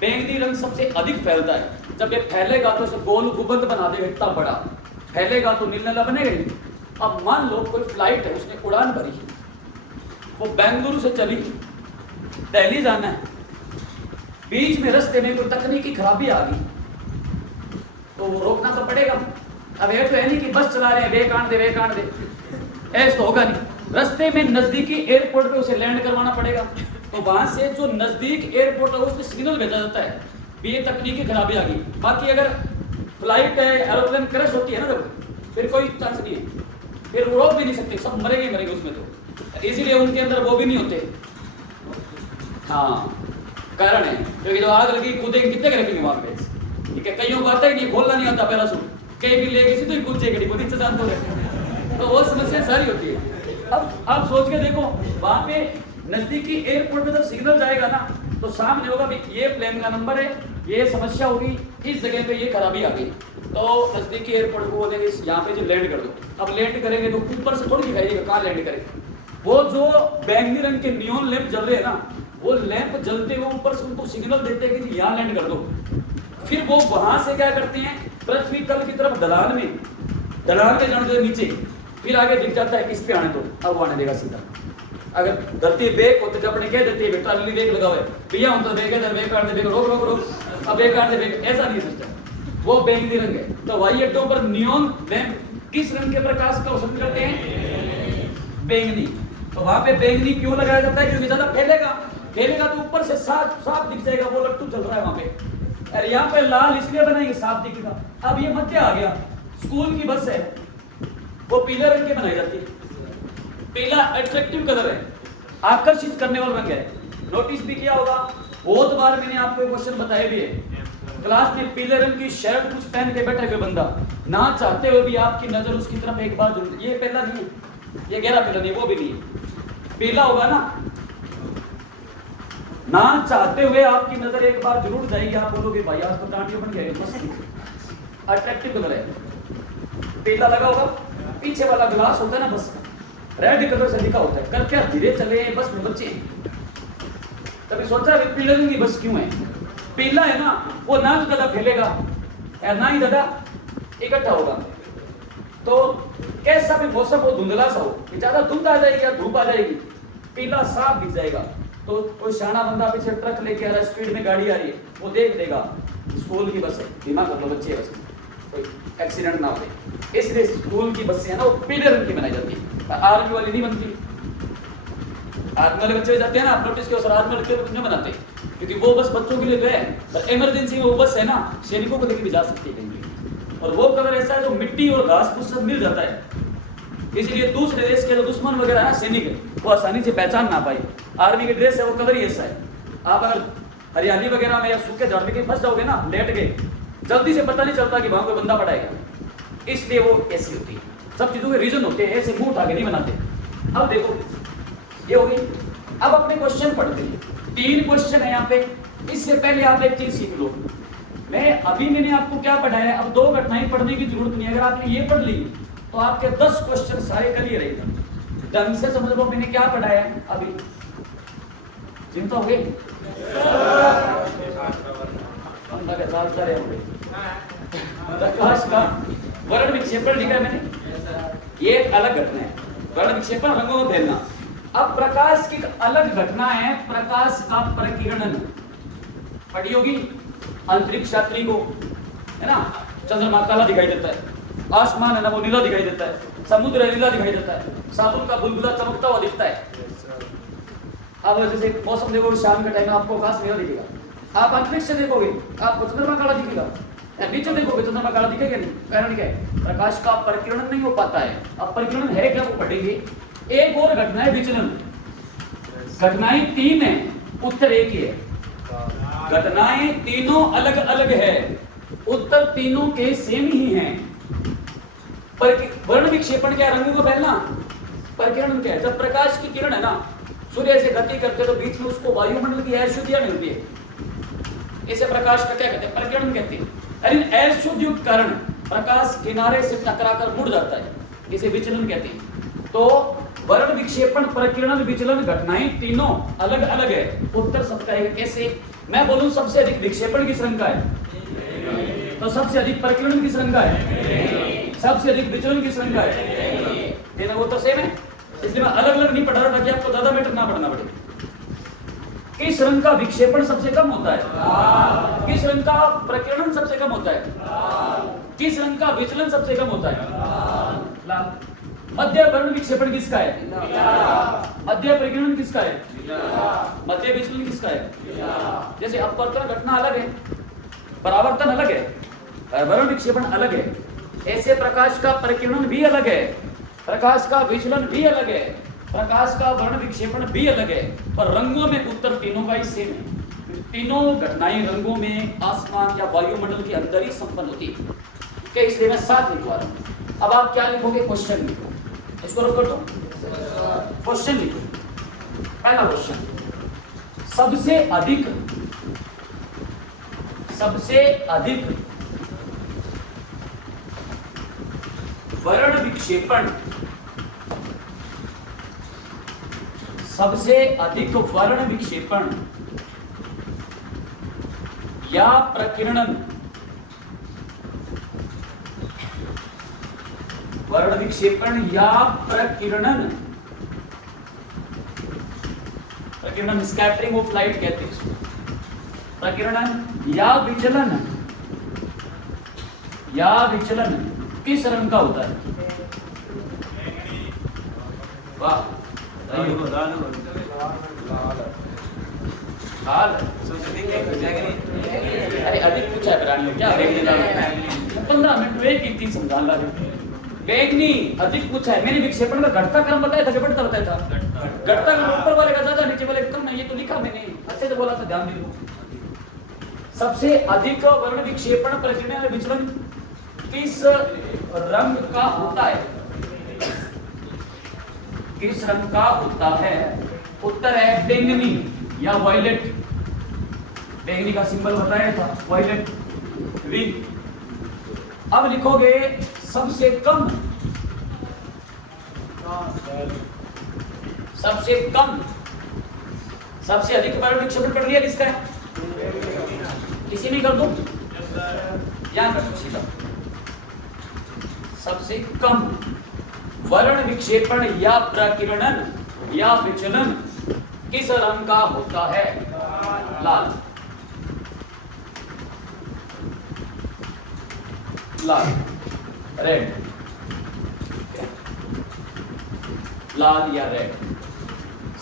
बैंगनी रंग सबसे अधिक फैलता है, जब ये फैलेगा तो इसे गोल गुंबद बना देगा, इतना बड़ा फैलेगा तो नीला बनेगा ही। अब मान लो कोई फ्लाइट है, उसने उड़ान भरी, वो बेंगलुरु से चली, दिल्ली जाना है, बीच में रास्ते में कोई तकनीकी खराबी आ गई, तो वो रोकना तो पड़ेगा। अब ये तो है नहीं कि बस चला रहे हैं, बेकान दे, ऐसा तो होगा नहीं। रास्ते में नजदीकी एयरपोर्ट पे उसे लैंड करवाना पड़ेगा, तो वहां से जो नजदीक एयरपोर्ट है उसमें सिग्नल भेजा जाता है भी ये तकनीकी खराबी आ गई। बाकी अगर फ्लाइट है, एरोप्लेन क्रैश होती है ना, जब फिर कोई चांस नहीं है, फिर रोक भी नहीं सकते, सब मरेंगे उसमें, तो इसीलिए उनके अंदर वो भी नहीं होते। हाँ, कारण है, क्योंकि जो आग लगी कूदेंगे, कितने के रखेंगे वहां पे, ठीक है। कईयों को आता ही नहीं, खोलना नहीं आता पैराशूट, कहीं भी लेके सीधे कूद जाएगी, बहुत नीचे जान तो वो समस्या सारी होती है। अब आप सोच के देखो, वहां पे नजदीकी एयरपोर्ट पे जब सिग्नल जाएगा ना, तो सामने होगा भी ये प्लेन का नंबर है, ये समस्या होगी, इस जगह पे ये खराबी आ गई, तो नजदीकी एयरपोर्ट को बोलेंगे यहाँ पे जो लैंड कर दो। अब लैंड करेंगे तो ऊपर से थोड़ी दिखाइएगा कहाँ लैंड करेंगे, वो जो बैंगनी रंग के नियॉन लैंप जल रहे हैं ना, वो लैंप जलते हुए ऊपर से उनको सिग्नल देते हैं कि यहाँ लैंड कर दो। फिर वो वहां से क्या करते हैं, पृथ्वी तल की तरफ ढलान में जाने दो नीचे, फिर आगे दिख जाता है इस पे आने दो, अब वो आने देगा सीधा। अगर धरती बेक होते जब अपने कह देती है बेटा अली बेक लगा हुआ है, भैया हम तो बेक है, बेक काट दे, बेक रोक, अब बेक काट दे, बेक, ऐसा नहीं सिस्टम। वो बैंगनी रंग है। तो हवाई अड्डों पर नियॉन लैंप किस रंग के प्रकाश का पसंद करते हैं? बैंगनी। तो वहां पे बैंगनी क्यों लगाया जाता है? क्योंकि ज्यादा फैलेगा तो ऊपर से साफ साफ दिख जाएगा, वो लट्टू चल रहा है वहां पे। और यहाँ पे लाल इसलिए बनाएंगे साफ दिखेगा। अब ये मध्य आ गया, स्कूल की बस है, वो पीले रंग के बनाई जाती है। पीला अट्रैक्टिव कलर है, आकर्षित करने वाला रंग है। नोटिस भी किया होगा, बहुत बार मैंने आपको एक क्वेश्चन बताया भी है। क्लास में पीले रंग की शर्ट कुछ पहन के बैठा कोई बंदा, ना चाहते हुए भी आपकी नजर उसकी तरफ एक बार जरूर, ये पहला नहीं, ये गहरा पीला नहीं, वो भी नहीं, पीला होगा ना चाहते हुए आपकी नजर एक बार जरूर जाएगी। आप बोलोगे भाई आज तो टांटियों बन गए, अट्रैक्टिव कलर है, पीला लगा होगा। पीछे वाला ग्लास होता है ना बस, रेड कलर से लिखा होता है, कृपया धीरे चले बस में बच्चे। कभी सोचा है पीले रंग की बस क्यों है? पीला है ना, वो ना तो ज्यादा फैलेगा ना ही ज्यादा इकट्ठा होगा। तो कैसा भी मौसम हो, धुंधला सा हो, ज्यादा धुंध आ जाएगी या धूप आ जाएगी, पीला साफ दिख जाएगा। तो कोई शाना बंदा पीछे ट्रक लेके आ रहा है, स्पीड में गाड़ी आ रही है, वो देख लेगा स्कूल की बस है, बीमा कर लो बच्चे, बस कोई एक्सीडेंट ना हो जाए। इसलिए स्कूल की बसें है ना, वो पीले रंग की बनाई जाती है, आर्मी वाली नहीं बनती। आर्मी वाले बच्चे जाते हैं ना, आप नोटिस किया, आर्मी वाले क्यों बनाते हैं? क्योंकि वो बस बच्चों के लिए तो है, पर इमरजेंसी में वो बस है ना, सैनिकों को लेकर भी जा सकती है कहीं। और वो कलर ऐसा है जो मिट्टी और घास फूस सब मिल जाता है, इसलिए दूसरे देश के जो दुश्मन वगैरह है सैनिक, वो आसानी से पहचान ना पाए। आर्मी की ड्रेस है, वो कलर ही ऐसा है। आप अगर हरियाली वगैरह में या सूखे झाड़ में कहीं फंस जाओगे ना, लेट गए, जल्दी से पता नहीं चलता कि वहां कोई बंदा पड़ाएगा, इसलिए वो ऐसी होती है। सब चीजों के रीजन होते हैं, ऐसे मुंह उठा के नहीं बनाते। अब देखो ये हो गई। अब अपने क्वेश्चन पढ़ते हैं, 3 क्वेश्चन है यहाँ पे। इससे पहले आप एक चीज सीख लो, मैंने आपको क्या पढ़ाया, अब 2 घटनाएं पढ़ने की जरूरत नहीं है। अगर आपने ये पढ़ ली तो आपके 10 क्वेश्चन सारे क्लियर रहेंगे। ढंग से समझ लो मैंने क्या पढ़ाया अभी। चिंता हो गई? प्रकाश का वर्ण विक्षेपण लिखा है मैंने, ये एक अलग घटना है, वर्ण विक्षेपण रंगों को फैलना। अब प्रकाश की अलग घटना है, प्रकाश का प्रकीर्णन। पढ़ी होगी अंतरिक्ष यात्री को, है ना, चंद्रमा काला दिखाई देता है, आसमान है ना वो नीला दिखाई देता है, समुद्र है नीला दिखाई देता है, साबुन का बुलबुला चमकता हुआ दिखता है। अब जैसे मौसम देखोगे शाम के टाइम आपको आकाश नीला दिखेगा, आप अंतरिक्ष से देखोगे आपको चंद्रमा काला दिखेगा, नीचे देखोगे चंद्रमा काला दिखेगा नहीं। कारण क्या है? प्रकाश का परिकिरण नहीं हो पाता है। अब परिकिरण है क्या, वो पढ़ेंगे। एक और घटना है विचलन। घटनाएं 3 है, उत्तर एक ही है। घटनाएं तीनों अलग अलग है, उत्तर तीनों के सेम ही हैं। वर्ण विक्षेपण क्या? रंगों को फैलना। परिकिरण क्या है? जब प्रकाश की किरण है ना, सूर्य से गति करते तो बीच में उसको वायुमंडल की अशुद्धियां मिलती है, इसे प्रकाश का क्या कहते हैं? परिकिरण कहते हैं। अरे अशुद्ध युक्त कारण प्रकाश किनारे से टकराकर मुड़ जाता है, इसे विचलन कहते हैं। तो वर्ण विक्षेपण, परिकिरण, विचलन घटनाएं तीनों अलग अलग है, उत्तर सबका है। कैसे? मैं बोलूं सबसे अधिक विक्षेपण किस रंग का है, तो सबसे अधिक परिकिरण किस रंग का है, सबसे अधिक विचलन किस रंग का है, देना वो तो सेम है। इसलिए मैं अलग अलग नहीं पढ़ा रहा ताकि आपको ज्यादा मैटर ना पढ़ना पड़े। किस रंग का विक्षेपण सबसे कम होता है, किस रंग का प्रकीर्णन सबसे कम होता है, किस रंग का विचलन सबसे कम होता है, लाल। मध्य वर्ण विक्षेपण किसका है, मध्य प्रकीर्णन किसका है, मध्य विचलन किसका है। जैसे अपवर्तन घटना अलग है, परावर्तन अलग है, वर्ण विक्षेपण अलग है, ऐसे प्रकाश का प्रकीर्णन भी अलग है, प्रकाश का विचलन भी अलग है, प्रकाश का वर्ण विक्षेपण भी अलग है, पर रंगों में उत्तर तीनों का ही सेम है। तीनों घटनाएं रंगों में आसमान या वायुमंडल के अंदर ही संपन्न होती है। क्या? इसलिए मैं 7 लिखवा रहा हूं। अब आप क्या लिखोगे? क्वेश्चन लिखो, इसको रख कर दो, क्वेश्चन लिखो। पहला क्वेश्चन, सबसे अधिक वर्ण विक्षेपण, सबसे अधिक वर्ण विक्षेपण या प्रकीर्णन, वर्ण विक्षेपण या प्रकीर्णन, प्रकीर्णन स्कैटरिंग ऑफ लाइट कहते हैं इसको, प्रकीर्णन या विचलन या विचलन किस रंग का होता है? वाह, लाल। अरे अधिक पूछा है प्राणियों क्या? 15 मिनट वे की थी समझा ला बैगनी अधिक पूछा है। मैंने विक्षेपण का घटता क्रम बताया था, घटता बताया था। घटता क्रम ऊपर वाले का ज्यादा, नीचे वाले का कम। ये तो लिखा मैंने, अच्छे से बोला था, ध्यान दे। सबसे अधिक वर्ण विक्षेपण प्रकीर्णन में विचलन किस रंग का होता है? किस रंग का होता है? उत्तर है बैंगनी या वायलेट। बैंगनी का सिंबल बताया था वायलेट वी। अब लिखोगे सबसे कम, सबसे कम, सबसे अधिक वर्ण विक्षेपण कर लिया किसका है? किसी में कर दो, यहां कर दो सीधा। सबसे कम वर्ण विक्षेपण या प्रकीर्णन या विचलन किस रंग का होता है? लाल। लाल, रेड, लाल या रेड।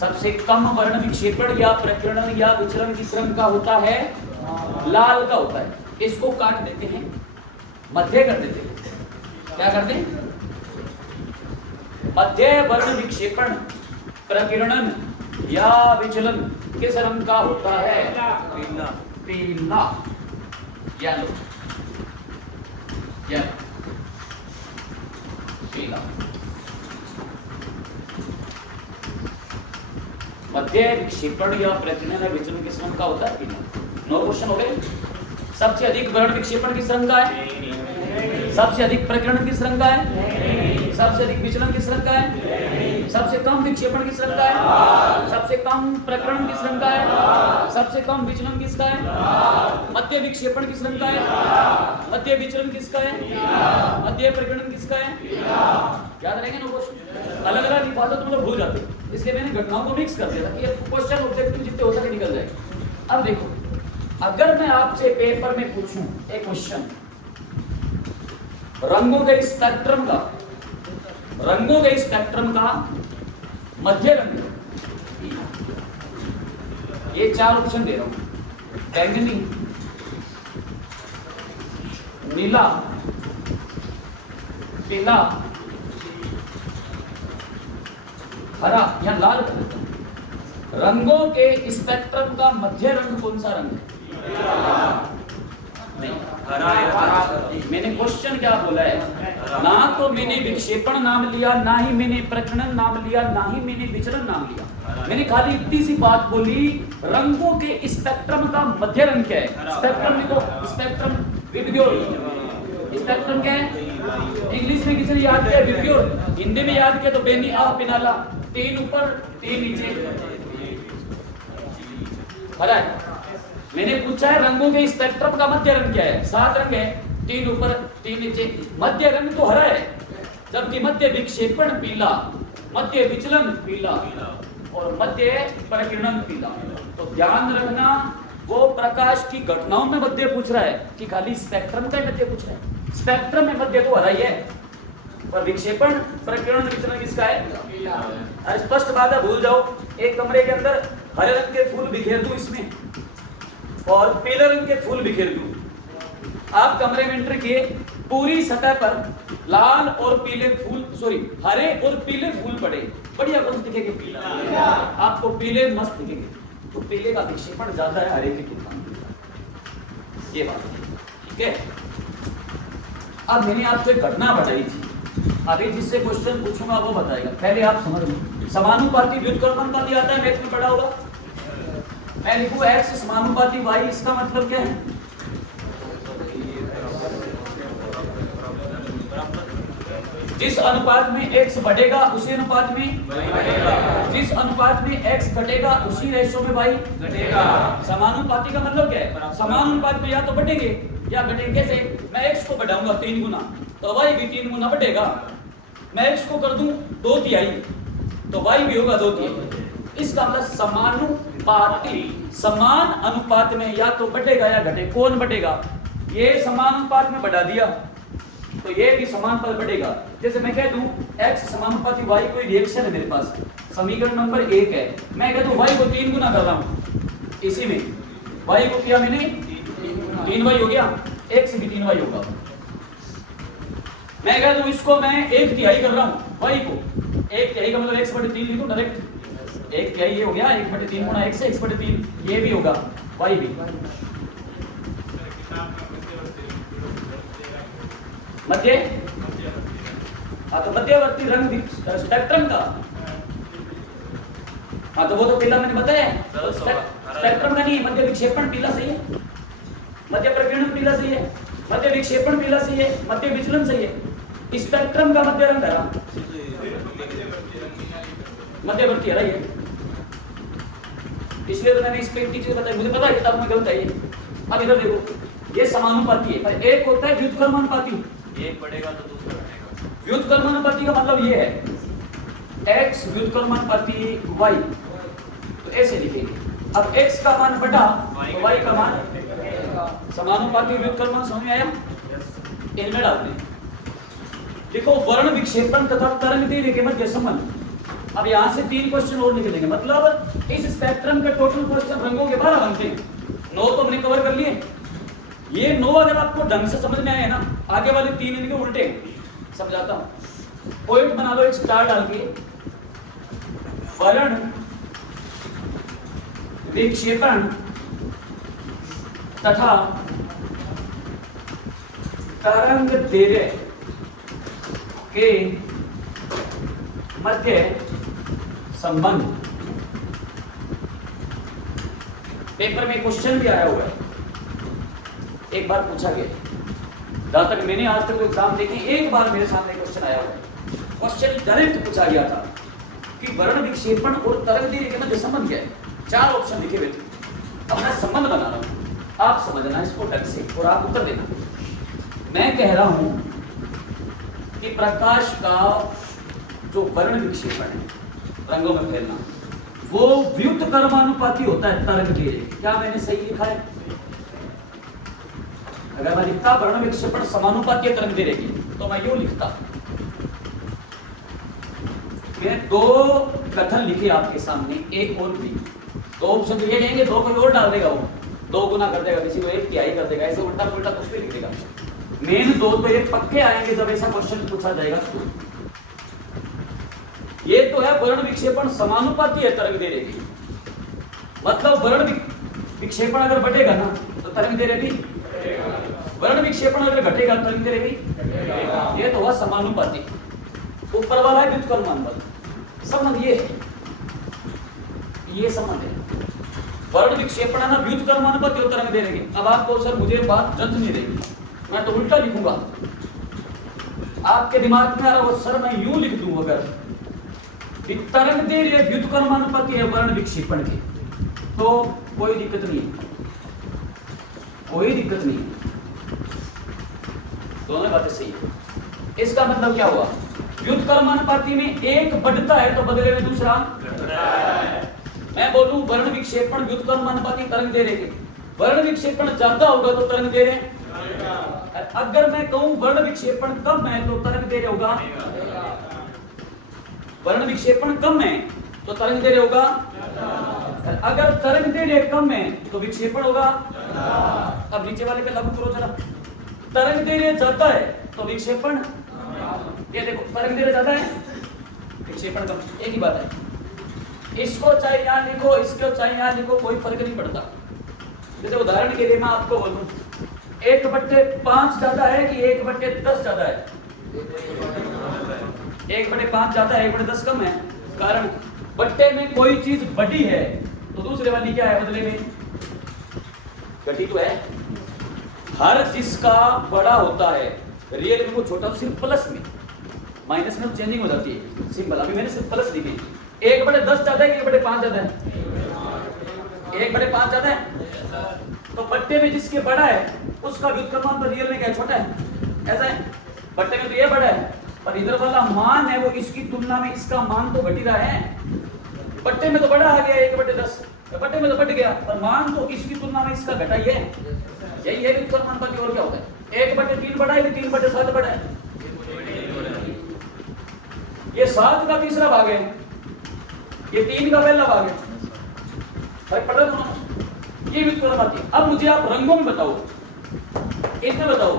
सबसे कम वर्ण विक्षेपण या प्रकीर्णन या विचलन किस रंग का होता है? लाल का होता है। इसको काट देते हैं, मध्य कर देते हैं। क्या करते हैं? मध्य वर्ण विक्षेपण प्रकीर्णन या विचलन किस रंग का होता है? पीला। पीला, येलो, येलो, पीला। मध्य विक्षेपण या प्रकीर्णन या विचलन किस रंग का होता है? पीला। 9 क्वेश्चन हो गए। सबसे अधिक वर्ण विक्षेपण किस रंग का है? सबसे अधिक प्रकीर्णन किस रंग का है? सबसे अधिक विचलन किस रंग का है? सबसे कम विक्षेपण किस रंग का है? सबसे कम प्रकीर्णन किस रंग का है? सबसे कम विचलन किसका है? मध्य विक्षेपण किस रंग का है? मध्य विचलन किसका है? मध्य प्रकीर्णन किसका है? याद रहेंगे ना क्वेश्चन? अलग अलग लिखा तो तुम लोग भूल जाते, इसलिए मैंने घटनाओं को मिक्स कर दिया था कि क्वेश्चन ऑब्जेक्टिव जितने हो सके निकल जाए। अब देखो, अगर मैं आपसे पेपर में पूछूं एक क्वेश्चन, रंगों के स्पेक्ट्रम का, रंगों के स्पेक्ट्रम का मध्य रंग, ये 4 ऑप्शन दे रहा हूं, बैंगनी, नीला, पीला, हरा या लाल। रंगों के स्पेक्ट्रम का मध्य रंग कौन सा रंग है? नहीं, मैंने क्वेश्चन क्या बोला है? ना तो मैंने विक्षेपण नाम लिया, ना ही मैंने प्रकीर्णन नाम लिया, ना ही मैंने विचलन नाम लिया। मैंने खाली इतनी सी बात बोली, रंगों के स्पेक्ट्रम का मध्य रंग क्या है? स्पेक्ट्रम लिखो, स्पेक्ट्रम विबग्योर। स्पेक्ट्रम क्या है? इंग्लिश में किसी ने याद किया विबग्योर, हिंदी में याद किया तो बेनी आ पिनाला, 3 ऊपर 3 नीचे, हरा है। मैंने पूछा है रंगों के स्पेक्ट्रम का मध्य रंग क्या है? 7 रंग है, 3 ऊपर 3 नीचे। मध्य रंग तो हरा है, जबकि मध्य विक्षेपण पीला, मध्य विचलन पीला और मध्य प्रकीर्णन पीला। तो ध्यान रखना, वो प्रकाश की घटनाओं में मध्य पूछ रहा है कि खाली स्पेक्ट्रम का मध्य पूछ रहा है? स्पेक्ट्रम में मध्य तो हरा ही है, पर विक्षेपण प्रकीर्णन विचलन किसका है? स्पष्ट बात है, भूल जाओ। एक कमरे के अंदर हरे रंग के फूल बिखेर दूं इसमें और पीले रंग के फूल बिखेर दूं। आप कमरे में एंटर किए, पूरी सतह पर लाल और पीले फूल, सॉरी हरे और पीले फूल पड़े, बढ़िया कौन दिखेंगे? पीला। आपको पीले मस्त दिखेंगे, तो पीले का विक्षेपण ज्यादा है हरे की तुलना में। ये बात ठीक है। अब मैंने आपसे घटना बताई थी, अभी जिससे क्वेश्चन पूछूंगा वो बताएगा। पहले आप समझ लो, समानुपाती व्युत्क्रमानुपाती आता है, मैथ में पढ़ा होगा। मैं लिखूं x समानुपाती y, इसका मतलब क्या है? जिस अनुपात में x बढ़ेगा उसी अनुपात में जिस अनुपात में x घटेगा उसी रेशो में y घटेगा। समानुपाती का मतलब क्या है? समानुपात में या तो बढ़ेंगे या घटेंगे। कैसे? मैं x को बढ़ाऊंगा 3 गुना तो y भी 3 गुना बढ़ेगा। मैं x को कर दूं 2/3 तो y भी होगा 2/3। इसका मतलब समानुपाती, समान अनुपात में या तो बढ़ेगा या घटे। कौन बढ़ेगा? ये समान अनुपात में बढ़ा दिया, तो ये भी समानुपात बढ़ेगा। जैसे मैं कह दूं x समानुपाती y कोई रिएक्शन है मेरे पास, समीकरण नंबर 1 है, मैं कह दूं y को 3 गुना कर रहा हूं, इसी में y को किया मैंने 3y हो गया, x भी 3y होगा। मैं कह दूं इसको मैं 1/3 कर रहा हूं, y को 1/3 का मतलब x/3 लिखूं डायरेक्ट, 1/3 ये हो गया 1/3 गुना x है, x/3 ये भी होगा, y भी। मध्य तो मध्यवर्ती रंग स्पेक्ट्रम का, हाँ तो वो तो पीला मैंने बताया, स्पेक्ट्रम का नहीं, मध्य विक्षेपण पीला सही है, मध्य प्रकीर्णन पीला सही है, मध्य विक्षेपण पीला सही है, मध्य विचलन सही है, स्पेक्ट्रम का मध्य रंग हरा, मध्यवर्ती हरा है, इसलिए तो मैंने इस पे चीजें बताई, मुझे पता है किताब में गलत है ये। अब इधर देखो, ये समानुपाती है, पर एक होता है व्युत्क्रमानुपाती, एक बढ़ेगा तो दूसरा घटेगा। व्युत्क्रमानुपाती का मतलब ये है x व्युत्क्रमानुपाती y, तो ऐसे लिखेंगे। अब x का मान बटा तो y का मान, समानुपाती व्युत्क्रमण समझ में आया? इनमें डालते हैं। देखो वर्ण विक्षेपण तथा तरंग दैर्ध्य के मध्य संबंध। अब यहाँ से 3 क्वेश्चन और लिख देंगे, मतलब इस स्पेक्ट्रम के टोटल क्वेश्चन रंगों के 12 बनते हैं, 9 तो हमने कवर कर लिए। ये 9 अगर आपको ढंग से समझ में आए ना, आगे वाले 3 इनके उल्टे समझाता हूं। पॉइंट बना लो एक स्टार डाल के, वर्ण विक्षेपण तथा तरंग दैर्ध्य के मध्य संबंध। पेपर में क्वेश्चन भी आया हुआ है, एक बार पूछा गया, जहां तक मैंने आज तक एग्जाम देखे एक बार मेरे सामने क्वेश्चन आया हुआ है। क्वेश्चन डायरेक्ट पूछा गया था कि वर्ण विक्षेपण और तरंग दैर्ध्य के मध्य संबंध क्या है। 4 ऑप्शन लिखे हुए थे, अब मैं संबंध बना रहा हूं, आप समझना इसको ढंग से और आप उत्तर देना। मैं कह रहा हूं कि प्रकाश का जो वर्ण विक्षेपण है, रंगों में फैलना, वो व्युत्क्रमानुपाती होता है तरंग दैर्ध्य। क्या मैंने सही लिखा है? अगर मैं लिखता वर्ण विक्षेपण समानुपाती तरंग दैर्ध्य की, तो मैं यूं लिखता। मैं 2 कथन लिखे आपके सामने, एक और भी 2 ऑप्शन दिए जाएंगे, 2 कोई और डाल देगा, वो 2 गुना कर देगा, किसी को 1/3 कर देगा, ऐसे उल्टा पुल्टा कुछ भी लिख देगा। मेन 2 तो ये पक्के आएंगे जब ऐसा क्वेश्चन पूछा जाएगा। ये तो है वर्ण विक्षेपण समानुपाती है तरंग दैर्ध्य की, मतलब वर्ण विक्षेपण अगर बढ़ेगा ना तो तरंग दैर्ध्य भी, वर्ण विक्षेपण अगर घटेगा तरंग दैर्ध्य भी, ये तो हुआ समानुपाती। ऊपर वाला है व्युत्क्रमानुपाती। संबंध ये है, ये संबंध है, वर्ण विक्षेपण है ना व्युत्क्रमानुपाती और तरंग दैर्ध्य की। अब आपको सर मुझे बात जच नहीं रही, मैं तो उल्टा लिखूंगा, आपके दिमाग में आ रहा वो सर मैं यूं लिख दूं, अगर तरंग दैर्ध्य व्युत्क्रमानुपाती है वर्ण विक्षेपण की, तो कोई दिक्कत नहीं है, कोई दिक्कत नहीं है, दोनों बातें सही है। इसका मतलब क्या हुआ? व्युत्क्रमानुपाती में एक बढ़ता है तो बदले में दूसरा घटता है। मैं बोलूं वर्ण विक्षेपण व्युत्क्रमानुपाती तरंग दैर्ध्य के, वर्ण विक्षेपण ज्यादा होगा तो तरंग दैर्ध्य, अगर मैं कहूं वर्ण विक्षेपण कम है तो तरंग दैर्ध्य होगा, वर्ण विक्षेपण कम है तो तरंग दैर्ध्य होगा, अगर तरंग दैर्ध्य कम है तो विक्षेपण होगा। अब नीचे वाले पे लागू करो जरा, तरंग दैर्ध्य ज्यादा है तो विक्षेपण, ये देखो तरंग दैर्ध्य ज्यादा है विक्षेपण कम, एक ही बात है। इसको चाहे यहां लिखो, इसको चाहे यहां लिखो, कोई फर्क नहीं पड़ता। जैसे उदाहरण के लिए मैं आपको बोलूं 1/5 ज्यादा है कि 1/10 ज्यादा है? 1/5 ज्यादा है, 1/10 कम है। कारण बट्टे में कोई चीज बड़ी है तो दूसरे वाली क्या है बदले में? घटी तो है। हर जिसका बड़ा होता है रियल में वो छोटा, सिर्फ प्लस में, माइनस में चेंजिंग हो जाती है सिंबल। अभी मैंने सिर्फ प्लस लिखी। 1/10 ज्यादा है कि 1/5 ज्यादा है? 1/5 ज्यादा है, तो बट्टे में जिसके बड़ा है उसका व्युत्क्रमांक पर रियल में क्या छोटा है, ऐसा है। बट्टे में तो ये बड़ा है, पर इधर वाला मान है वो इसकी तुलना में इसका मान तो घट ही रहा है। बट्टे में तो बड़ा आ गया 1/10, बट्टे में तो बढ़ गया, पर मान तो इसकी तुलना में इसका घटा ही है। यही है व्युत्क्रमांक, और क्या होता है? 1/3 बड़ा है कि 3/7 बड़ा है? 7 का तीसरा भाग है, ये 3 का पहला भाग है। फर्क पड़ रहा है दोनों? ये व्युत्क्रम आती है। अब मुझे आप रंगों में बताओ, इसमें बताओ,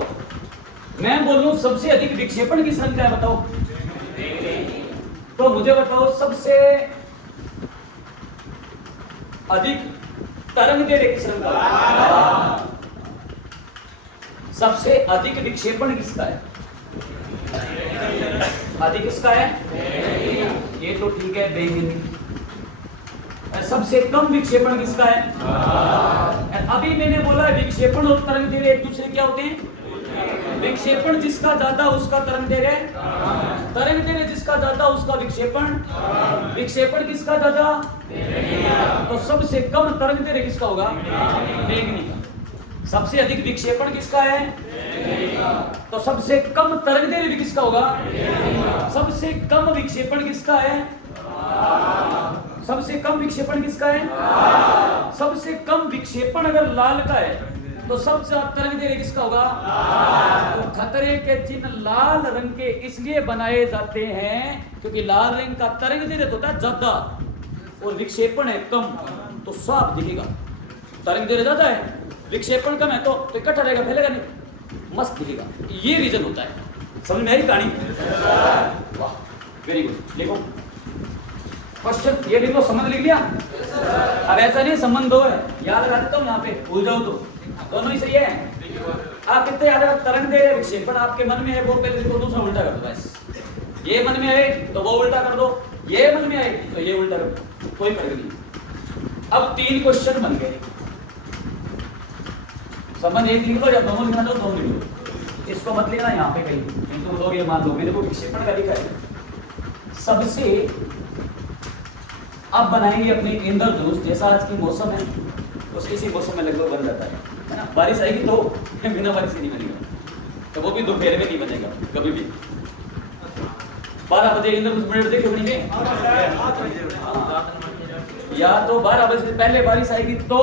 मैं बोल रहा हूं सबसे अधिक विक्षेपण किस रंग का है, बताओ। तो मुझे बताओ सबसे अधिक तरंग दे रहे किस रंग का है? सबसे अधिक विक्षेपण किसका है? अधिक किसका है? ये तो ठीक है, बैंगनी। सबसे कम विक्षेपण किसका है? अभी मैंने बोला विक्षेपण और तरंग दे रहे एक दूसरे क्या होते हैं? विक्षेपण जिसका ज्यादा उसका तरंग दे रहे, तरंग दे रहे जिसका ज्यादा उसका विक्षेपण, विक्षेपण किसका ज्यादा? तो सबसे कम तरंग दे रहे किसका होगा? बैंगनी का। सबसे अधिक विक्षेपण किसका है? तो सबसे कम तरंग दे रहे भी किसका होगा? सबसे कम विक्षेपण किसका है? सबसे कम विक्षेपण किसका है? सबसे कम विक्षेपण अगर लाल का है तो सबसे ज्यादा तरंग दे रहे किसका होगा? तो खतरे के चिन्ह लाल रंग के इसलिए बनाए जाते हैं क्योंकि लाल रंग का तरंग दे रहे होता है ज्यादा और विक्षेपण है कम, तो साफ दिखेगा। तरंग दे रहे ज्यादा है, विक्षेपण कम है, तो इकट्ठा रहेगा, फैलेगा नहीं, मस्त दिखेगा। ये रीजन होता है। समझ में आई कहानी? वाह, वेरी गुड। देखो क्वेश्चन ये लिखो, समझ लिख लिया? अब ऐसा नहीं संबंध दो है, याद रखा देता हूँ यहाँ पे, भूल जाओ तो दोनों ही सही है। आप कितने याद रख, तरंग दे रहे विक्षेपण आपके मन में है वो पहले लिखो, दूसरा उल्टा कर दो बस। ये मन में आए तो वो उल्टा कर दो, ये मन में आए तो ये उल्टा कर दो, कोई फर्क नहीं। अब 3 क्वेश्चन बन गए। संबंध एक लिख लो या दोनों लिखना चाहो दोनों लिख लो, इसको मत लिखना यहाँ पे कहीं, तुम लोग ये मान लो मेरे को विक्षेपण का लिखा है। सबसे अब बनाएंगे अपने इंद्रधनुष, जैसा आज की मौसम है उसके इसी मौसम में लगभग बन जाता है ना। बारिश आएगी तो बिना बारिश के नहीं बनेगा, तो वो भी दोपहर में नहीं बनेगा कभी भी। 12 बजे इंद्रधनुष बने देखे बनेंगे, या तो 12 बजे से पहले बारिश आएगी तो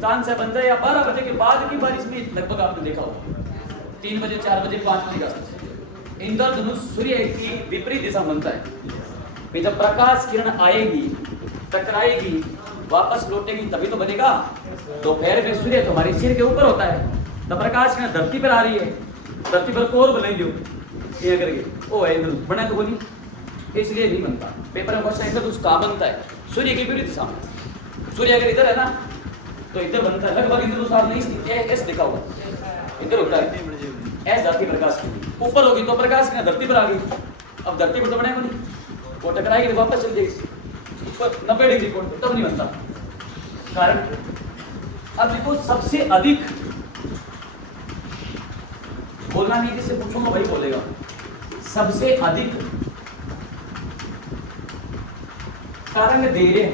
चांद से बन जाए, या 12 बजे के बाद की बारिश में लगभग आपने देखा होगा 3 बजे 4 बजे 5 बजे का इंद्रधनुष सूर्य की विपरीत दिशा बनता है। जब प्रकाश किरण आएगी, टकराएगी, वापस लौटेगी तभी तो बनेगा। दोपहर में सूर्य तो हमारे सिर के ऊपर होता है, तब प्रकाश किरण धरती पर आ रही है, धरती पर कोर बनाएंगे ये करके, ओ है इंद्रधनुष बना तो बोली, इसलिए नहीं बनता। पेपर में क्वेश्चन इंद्रधनुष कहाँ बनता है? सूर्य की विपरीत दिशा में। सूर्य अगर इधर है ना तो इधर बनता है, लगभग इंद्रधनुष आप नहीं स्थिति ऐसे देखा होगा, इधर होता है ऐसे जाती प्रकाश की, ऊपर होगी तो प्रकाश किरण धरती पर आ गई, अब धरती पर तो बनेगा नहीं, वो टकराएगी तो वापस चल जाएगी 90 डिग्री कोण, तब नहीं बनता। कारण अब देखो सबसे अधिक बोलना नहीं, जिससे पूछूंगा वही बोलेगा। सबसे अधिक तरंग दे रहे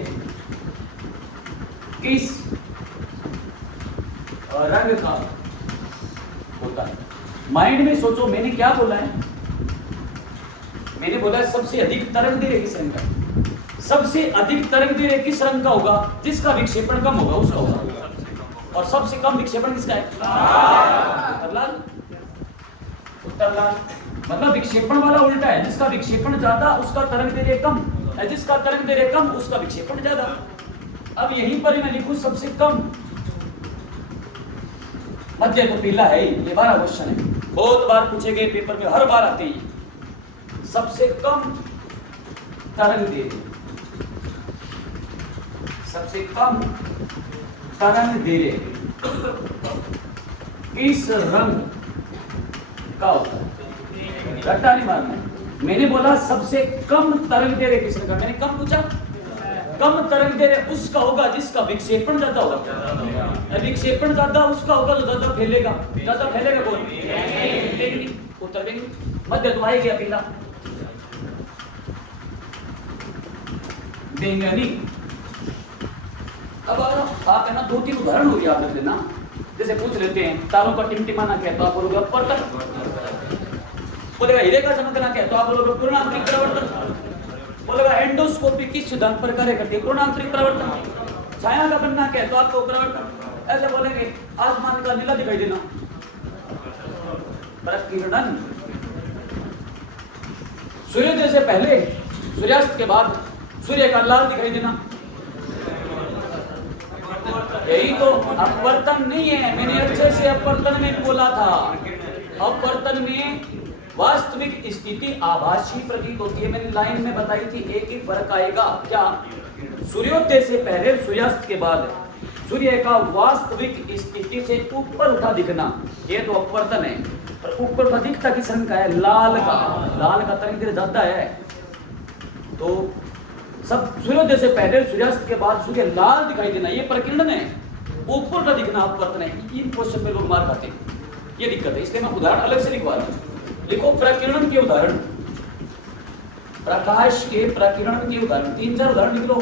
किस रंग का होता है? माइंड में सोचो, मैंने क्या बोला है? मैंने बोला है सबसे अधिक तरंग दे रहे किस रंग का? सबसे अधिक तरंग दे रहे किस रंग का होगा? जिसका विक्षेपण कम होगा उसका होगा। और सबसे कम विक्षेपण किसका है? उत्तर लाल। उत्तर लाल मतलब विक्षेपण वाला उल्टा है, जिसका विक्षेपण ज्यादा उसका तरंग दे रहे कम, जिसका तरंग दे रहे कम उसका विक्षेपण ज्यादा। अब यहीं पर मैं लिखूं सबसे कम, मध्य तो पीला है ही, ये 12 क्वेश्चन है, बहुत बार पूछे गए पेपर में, हर बार आते ही। सबसे कम तरंग दे रहे, सबसे कम तरंग दे रहे किस रंग का होता है? रट्टा नहीं मारना। मैंने बोला सबसे कम तरंग दे रहे किस रंग का, मैंने कम पूछा, कम तरंग दे रहे उसका होगा जिसका विक्षेपण ज्यादा होगा, विक्षेपण ज्यादा उसका होगा तो ज्यादा फैलेगा, ज्यादा फैलेगा कौन? बैंगनी। उत्तर बैंगनी। मध्य तो आए गया पीला, बैंगनी। अब आप है ना 2-3 उदाहरण हो गया आप देख लेना, जैसे पूछ लेते हैं तारों का टिमटिमाना क्या है तो आप बोलोगे अपवर्तन, बोलेगा हीरे का चमकना क्या है तो आप बोलोगे पूर्णांतरिक परिवर्तन, बोलेगा एंडोस्कोपी किस सिद्धांत पर कार्य करती है? पूर्णांतरिक परिवर्तन। छाया का बनना क्या है तो आपको परिवर्तन। ऐसे बोलेंगे आसमान का नीला दिखाई देना, प्रकीर्णन। सूर्योदय से पहले सूर्यास्त के बाद सूर्य का लाल दिखाई देना, यही तो अपवर्तन नहीं है। मैंने अच्छे से अपवर्तन में बोला था। अपवर्तन में वास्तविक स्थिति आभासी प्रतीत होती है। मैंने लाइन में बताई थी, एक ही फर्क आएगा क्या, सूर्योदय से पहले सूर्यास्त के बाद सूर्य का वास्तविक स्थिति से ऊपर उठा दिखना, ये तो अपवर्तन है। पर ऊपर उठा दिखता किस रंग का है, लाल का। लाल का तरंग ज्यादा है। तो सब सूर्योदय से पहले सूर्यास्त के बाद सूर्य लाल दिखाई देना, ये प्रकीर्णन है। ऊपर उठा दिखना अपवर्तन है। इन क्वेश्चन पे लोग मार खाते हैं, ये दिक्कत है। इसलिए मैं उदाहरण अलग से लिखवा रहा हूँ। लिखो प्रकीर्णन के उदाहरण, प्रकाश के प्रकीर्णन के उदाहरण, 3-4 उदाहरण लिख लो।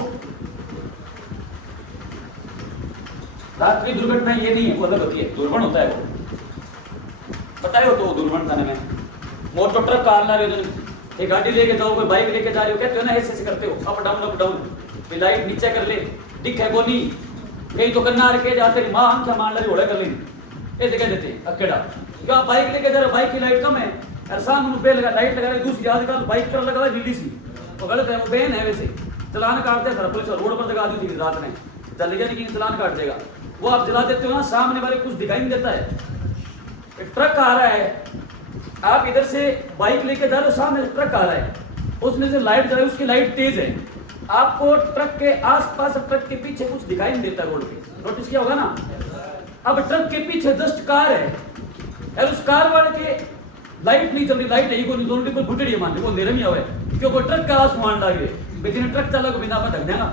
रात्रि दुर्घटना ये नहीं है, वो अलग होती है, दुर्घटना होता है वो, पता है वो तो दुर्घटना में मोटर ट्रक कार ला रहे हो, एक गाड़ी लेके जाओ, कोई बाइक लेके जा रहे हो, कहते हो ना ऐसे करते हो, अप डाउन, लाइट नीचे कर ले, दिख है को नहीं, कहीं तो करना रखे जाते माँ हम क्या मान लो कर लेंगे, ऐसे कह देते अकेड़ा क्या बाइक लेके जा रहे, बाइक की लाइट कम है, सामने पे लगा लाइट लगा रहे, दूसरी आजकल बाइक पर लगा हुआ नीली सी, तो गलत है, वो बैन है। वैसे चलान काटते हैं, पुलिस रोड पर लगा दी थी रात में, चल गया नहीं चलान काट देगा। वो आप जला देते हो ना, सामने वाले कुछ दिखाई नहीं देता है, एक ट्रक आ रहा है, आप इधर से बाइक लेके जा रहे हो, सामने ट्रक आ रहा है, उसमें से लाइट जला, उसकी लाइट तेज है, आपको ट्रक के आसपास ट्रक के पीछे कुछ दिखाई नहीं देता रोड पे, नोटिस किया होगा ना। अब ट्रक के पीछे जस्ट कार है और उस कार वाले के लाइट नहीं चल रही, लाइट नहीं कोई दोनों को फुटेड़ी मान लो अंधेरे में आवे क्योंकि ट्रक का आसमान लागे बेचारे ट्रक चालक को बिना पता ढक देगा।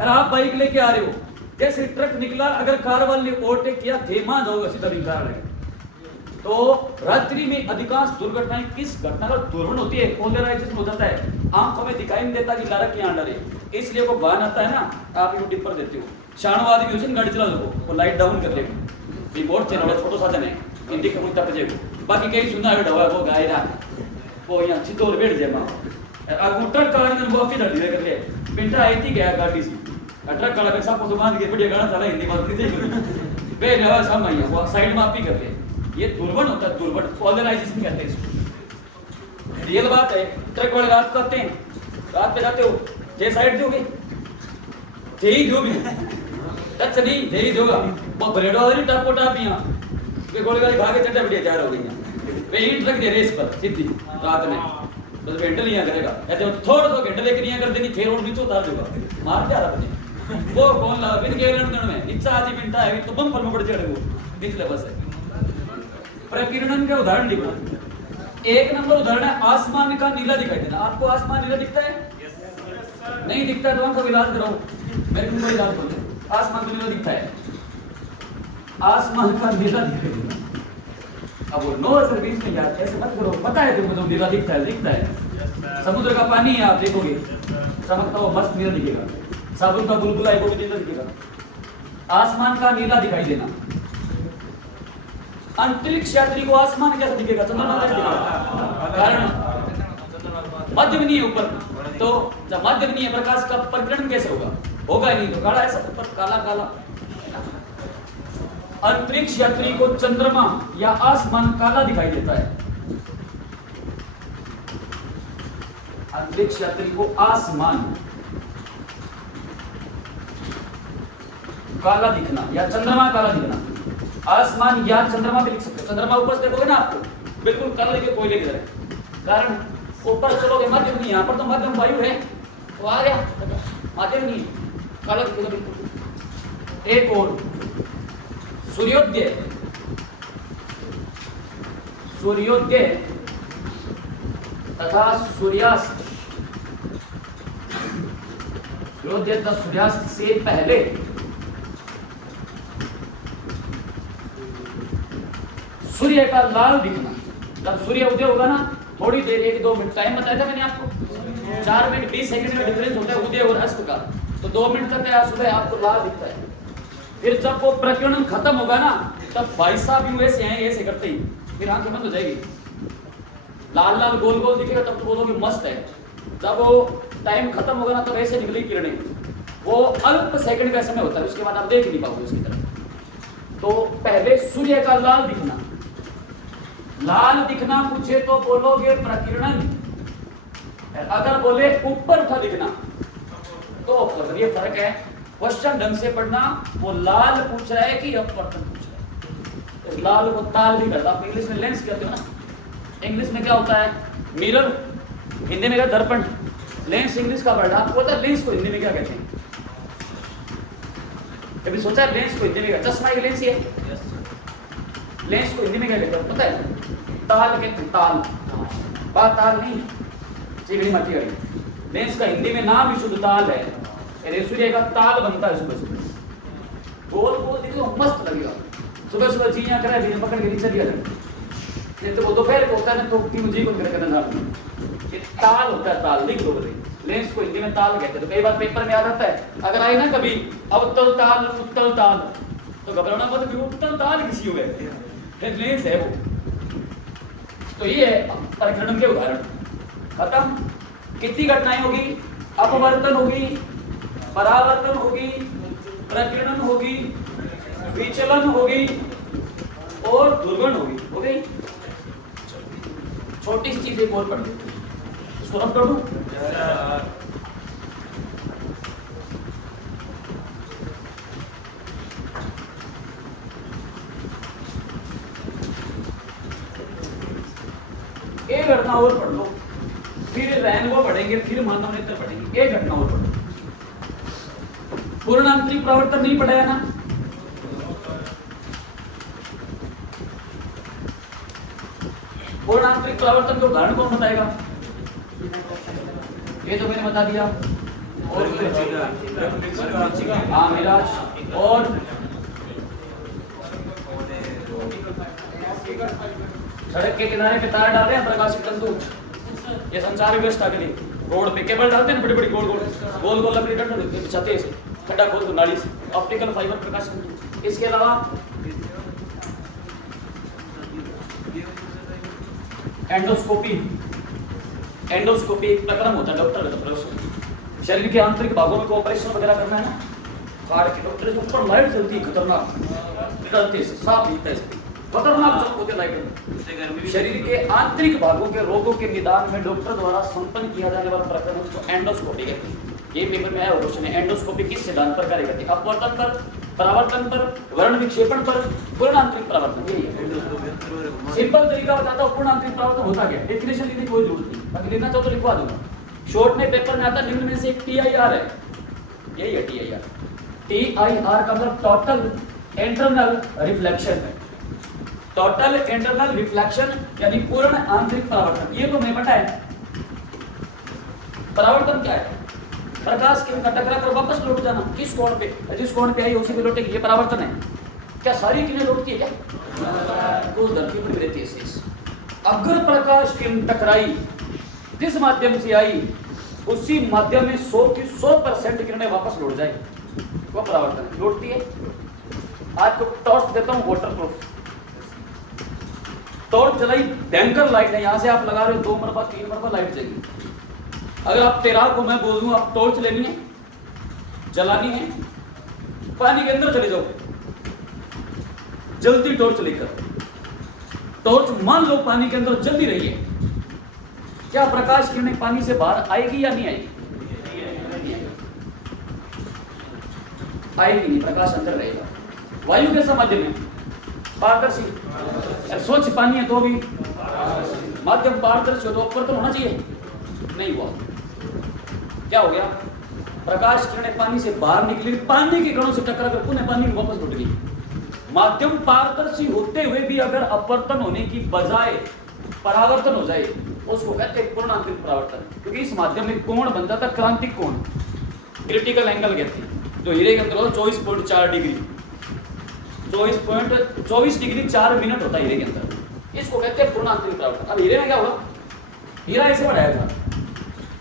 और आप बाइक लेके आ रहे हो, जैसे ट्रक निकला, अगर कार वाले ने ओवरटेक किया, धेमा जाओगे सीधा बिंकार है। तो रात्रि में अधिकांश दुर्घटनाएं किस घटना का दुर्घटना होती है, पोलराइजेशन हो जाता है, आंखों में दिखाई नहीं देता कि लारक यहाँ डरे, इसलिए वो गान आता है ना, आप यूट्यूब पर देते हो, शाणो आदमी हो गाड़ी चला दो, वो लाइट डाउन कर लेगा, रिमोट चैनल है, छोटो साधन है, हिंदी के मुद्दा पे बाकी कहीं सुना है डवा वो गाय रहा वो यहाँ चित्तौड़ बैठ जाए माँ अब ट्रक का वो अपनी धड़ी कर ले पिंटा आई थी गया गाड़ी सी ट्रक का लगा सब बांध के बढ़िया गाना चला हिंदी बात नहीं बे नवा सब आई वो साइड में आप ही कर ले, ये दुर्घटना होता है, दुर्घटना पोलराइजेशन कहते हैं इसको। रियल बात है, ट्रक वाले रात को आते हैं, रात पे जाते हो, जे साइड दोगे यही दो भी टच नहीं यही दोगा वो ब्रेडो वाली टापो टापियां वे गोली वाली खा के चट्टा बढ़िया तैयार हो गई वे ईंट रख दे रेस पर सीधी रात में बस घंटे लिया करेगा ऐसे थोड़ा सा घंटे लेकर यहाँ कर देनी फिर और नीचे उतार दूंगा मार क्या रहा वो कौन ला बिन के रण में नीचे आधी मिनट है तो बम पर में पड़ चढ़ वो निचले बस है। प्रकीर्णन का उदाहरण लिखो, एक नंबर उदाहरण है आसमान का नीला दिखाई देना। आपको आसमान नीला दिखता है? नहीं दिखता है तो हमको इलाज कराओ, मेरे को इलाज करो। आसमान को नीला दिखता है, आसमान का नीला दिखाई देना। अब वो नो सर्विस में यार ऐसे मत करो, पता है तुमको तो नीला दिखता है, दिखता है। समुद्र का पानी है, आप देखोगे चमकता हुआ मस्त नीला दिखेगा, साबुन का बुलबुला है वो भी नीला दिखेगा। आसमान का नीला दिखाई देना। अंतरिक्ष यात्री को आसमान कैसा दिखेगा? चंद्रमा कैसा दिखेगा? कारण मध्य में नहीं है ऊपर, तो जब मध्य में नहीं है प्रकाश का परिक्रमण कैसे होगा? होगा ही नहीं, तो काला ऐसा ऊपर काला काला। अंतरिक्ष यात्री को चंद्रमा या आसमान काला दिखाई देता है। अंतरिक्ष यात्री को आसमान काला दिखना या चंद्रमा काला दिखना। आसमान या चंद्रमा भी लिख सकते हो। चंद्रमा ऊपर से देखोगे ना आपको बिल्कुल काला दिखे, कोयले की तरह। कारण ऊपर चलोगे मध्य में नहीं, यहाँ पर तो मध्यम वायु है तो आ गया, मध्य नहीं काला दिखेगा बिल्कुल। एक और सूर्योदय, सूर्योदय तथा सूर्यास्त, सूर्योदय तथा सूर्यास्त से पहले सूर्य का लाल दिखना। जब सूर्य उदय होगा ना, थोड़ी देर 1-2 मिनट टाइम बताया था मैंने आपको, 4 मिनट 20 सेकंड का डिफरेंस होता है उदय और अस्त का, तो 2 मिनट तक है सुबह आपको लाल दिखता है। फिर जब वो प्रकीर्णन खत्म होगा ना, तब भाई साहब यूं ऐसे हैं ऐसे करते ही फिर आंखें बंद हो जाएगी, लाल लाल गोल गोल दिखेगा, तब तो बोलोगे मस्त है। जब वो टाइम खत्म होगा ना, तब ऐसे निकली किरणें, वो अल्प सेकंड का समय होता है, उसके बाद आप देख नहीं पाओगे उसकी तरफ। तो पहले सूर्य का लाल दिखना, लाल दिखना पूछे तो बोलोगे प्रकीर्णन अगर बोले ऊपर था लिखना तो ये फर्क है। क्वेश्चन ढंग से पढ़ना, वो लाल पूछ रहा है कि अपवर्तन पूछ रहा है। इस लाल को ताल भी करता, आप इंग्लिश में लेंस कहते हो ना, इंग्लिश में क्या होता है? मिरर, हिंदी में क्या? दर्पण। लेंस इंग्लिश का वर्ड, आपको पता है लेंस को हिंदी में क्या कहते हैं? कभी सोचा है लेंस को हिंदी में क्या? चश्मा एक लेंस ही है। लेंस को हिंदी में क्या कहते हैं पता है? ताल कहते हैं, ताल। बात ताल नहीं, चिकनी मट्टी वाली। लेंस का हिंदी में नाम ही शुद्ध ताल है। सूर्य का ताल बनता है सुबह सुबह, गोल गोल देखो मस्त लगेगा। सुबह सुबह चिड़िया करे दिन पकड़ के नीचे दिया जाए, ये तो वो दोपहर को होता है तो तीन जी को करके नजर। ये ताल होता है, ताल लिख दो बोले। लेंस को हिंदी में ताल कहते हैं। तो कई बार पेपर में आ जाता है, अगर आए ना कभी अवतल ताल उत्तल ताल, तो घबराना मत कि उत्तल ताल किसी हुए, लेंस है वो। तो ये है परिक्रमण के उदाहरण। खत्म। कितनी घटनाएं होगी? अपवर्तन होगी, परावर्तन होगी, प्रकीर्णन होगी, विचलन होगी और दुर्गुण होगी। हो गई। छोटी सी चीज एक और पढ़ लो, इसको रफ कर दूं। एक घटना और पढ़ लो, फिर रेनबो पढ़ेंगे, फिर मानव नेत्र पढ़ेंगे। एक घटना और पढ़ो। पूर्ण आंतरिक प्रवर्तन नहीं पढ़ाया ना? पूर्ण आंतरिक प्रवर्तन का उदाहरण कौन बताएगा? ये तो मैंने बता दिया। और हाँ मिराज, और सड़क के किनारे पे तार डाल रहे हैं प्रकाशित तंतु, ये संचार व्यवस्था के लिए। रोड पे केबल डालते हैं, बड़ी बड़ी गोल गोल गोल लकड़ी डंडा बिछाते हैं, खड्डा खोल दो नाली से, ऑप्टिकल फाइबर प्रकाशित तंतु। इसके अलावा एंडोस्कोपी। एंडोस्कोपी एक प्रक्रम होता है, डॉक्टर का प्रयोग। शरीर के आंतरिक भागों में ऑपरेशन वगैरह करना है ना, फाड़ के डॉक्टर के ऊपर लाइट चलती है, खतरनाक निकलते से साफ दिखता है, खतरनाक चमक होती है लाइट। शरीर के आंतरिक भागों के रोगों के निदान में डॉक्टर द्वारा संपन्न किया जाने वाला प्रक्रम उसको एंडोस्कोपी कहते हैं। ये पेपर में आया क्वेश्चन है, एंडोस्कोपी किस सिद्धांत पर कार्य करती है? अपवर्तन पर, परावर्तन पर, वर्ण विक्षेपण पर, पूर्ण आंतरिक परावर्तन। यही है सिंपल तरीका बताता हूँ। पूर्ण आंतरिक परावर्तन होता क्या? डेफिनेशन लेने की कोई जरूरत नहीं, अगर लेना चाहो तो लिखवा दूंगा। शॉर्ट में पेपर में आता निम्न में से एक TIR है, यही है TIR। TIR का मतलब टोटल इंटरनल रिफ्लेक्शन है। टोटल इंटरनल रिफ्लेक्शन यानी पूर्ण आंतरिक परावर्तन। ये तो मैं पता है। परावर्तन क्या है? प्रकाश किरण का टकरा कर वापस लौट जाना, किस कोण पे? जिस कोण पे आई उसी पे लौटेगी, ये परावर्तन है। क्या सारी किरणें लौटती है क्या? कुछ धरती पर रहती है। अगर प्रकाश किरण टकराई, जिस माध्यम से आई उसी माध्यम में 100 की 100% किरणें वापस लौट जाए, वो परावर्तन है। लौटती है। आज को टॉर्च देता हूँ वाटर प्रूफ। टॉर्च जलाई, भयंकर लाइट है, यहाँ से आप लगा रहे हो 2 मरबा 3 मरबा लाइट जाएगी। अगर आप तेराह को मैं बोल दूं आप टॉर्च लेनी है, जलानी है, पानी के अंदर चले जाओ जल्दी टॉर्च लेकर। टॉर्च मान लो पानी के अंदर जल्दी रही है, क्या प्रकाश किरणें पानी से बाहर आएगी या नहीं आएगी? आएगी नहीं, प्रकाश अंदर रहेगा। वायु कैसा माध्यम है? पारदर्शी। स्वच्छ पानी है तो भी माध्यम पारदर्शी हो तो अपवर्तन होना चाहिए, नहीं हुआ। क्या हो गया? प्रकाश किरणें पानी से बाहर निकली, पानी के कणों से टकरा कर पुनः पानी में वापस लौट गई। माध्यम पारदर्शी होते हुए भी अगर अपवर्तन होने की बजाय परावर्तन हो जाए उसको कहते हैं पूर्ण आंतरिक परावर्तन। क्योंकि इस माध्यम में कोण बन जाता है क्रांतिक कोण, क्रिटिकल एंगल कहते हैं। जो हीरे के अंदर हो 24.4 डिग्री, 24 डिग्री 4 मिनट होता है हीरे के अंदर, इसको कहते हैं पूर्ण आंतरिक परावर्तन। अब हीरे में क्या होगा? हीरा ऐसे बढ़ाया था,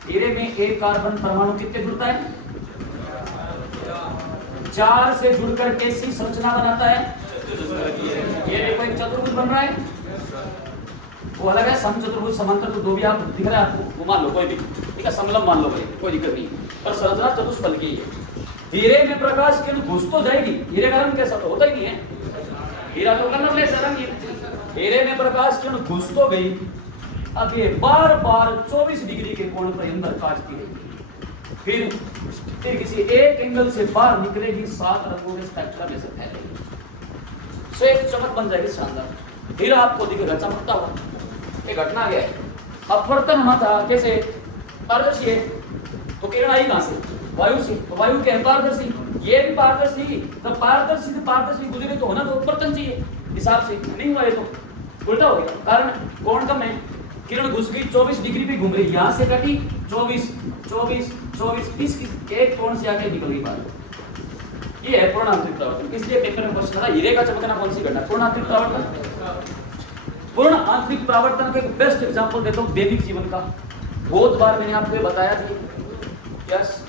हीरे में एक कार्बन परमाणु कितने जुड़ता है? 4 से जुड़कर कैसी संरचना बनाता है? ये देखो एक चतुर्भुज बन रहा है, वो अलग है। समचतुर्भुज, समांतर तो 2 भी आप दिख रहा है आपको, वो मान लो कोई भी, ठीक है, समलंब मान लो भाई, कोई दिक्कत नहीं, पर संरचना चतुष्फल की है। हीरे में प्रकाश किरण घुस तो जाएगी, हीरे का रंग कैसा तो होता ही नहीं है, हीरा तो कलरलेस रंग है। हीरे में प्रकाश किरण घुस तो गई, अब ये बार बार 24 डिग्री के कोण पर अंदर काटती रहेगी, फिर किसी एक एंगल से बाहर निकलेगी, 7 रंगों के स्पेक्ट्रम में से फैलेगी, श्वेत चमक बन जाएगी शानदार। फिर आपको दिखेगा चमकता हुआ। ये घटना क्या है? अपवर्तन होना था, कैसे? पारदर्शी है तो किरण आई कहां से? वायु से। तो वायु क्या है? पारदर्शी। ये भी पारदर्शी, तो पारदर्शी से पारदर्शी गुजरे तो होना तो अपवर्तन चाहिए, हिसाब से नहीं हुआ, ये तो उल्टा हो गया। कारण कोण कम है, किरण घुस गई 24 डिग्री पे घूम रही, यहां से कटी 24 24 24 20 एक कोण से आके निकल गई बात। ये है पूर्ण आंतरिक परावर्तन। इसलिए पेपर में क्वेश्चन आता है हीरे का चमकना कौन सी घटना? पूर्ण आंतरिक परावर्तन। पूर्ण आंतरिक परावर्तन का एक बेस्ट एग्जांपल देता हूं दैनिक जीवन का। बहुत बार मैंने आपको बताया कि यस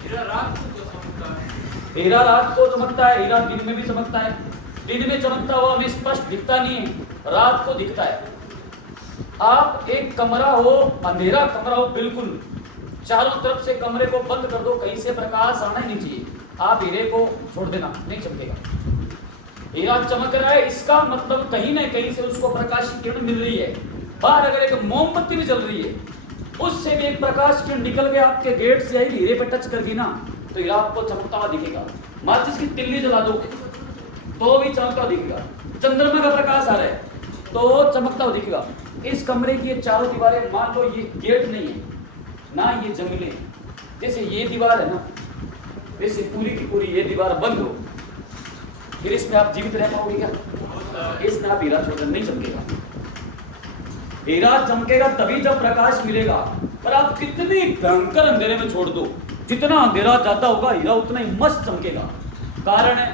हीरा रात को चमकता है, हीरा रात को चमकता है, हीरा दिन में भी चमकता है। दिन में चमकता हुआ हमें स्पष्ट दिखता नहीं है, रात को दिखता है। आप एक कमरा हो, अंधेरा कमरा हो बिल्कुल, चारों तरफ से कमरे को बंद कर दो, कहीं से प्रकाश आना ही नहीं चाहिए, आप हीरे को छोड़ देना, नहीं चमकेगा। हीरा चमक रहा है, इसका मतलब कहीं ना कहीं से उसको प्रकाश की किरण मिल रही है। बाहर अगर एक मोमबत्ती भी जल रही है, उससे भी एक प्रकाश किरण निकल के आपके गेट से आई, हीरे पे टच कर दी ना, तो हीरा आपको चमकता हुआ दिखेगा। माचिस की तिल्ली जला दो तो भी चमकता हुआ दिखेगा। चंद्रमा का प्रकाश आ रहा है तो चमकता हुआ दिखेगा। इस कमरे की ये चारों दीवारें, मान लो ये गेट नहीं है ना, ये जंगले, जैसे ये दीवार है ना, वैसे पूरी की पूरी ये दीवार बंद हो, फिर इसमें आप जीवित रह पाओगे क्या? इसमें आप हीरा छोड़कर नहीं चमकेगा। हीरा चमकेगा तभी जब प्रकाश मिलेगा। पर आप कितनी भयंकर अंधेरे में छोड़ दो, जितना अंधेरा ज्यादा होगा हीरा उतना ही मस्त चमकेगा। कारण है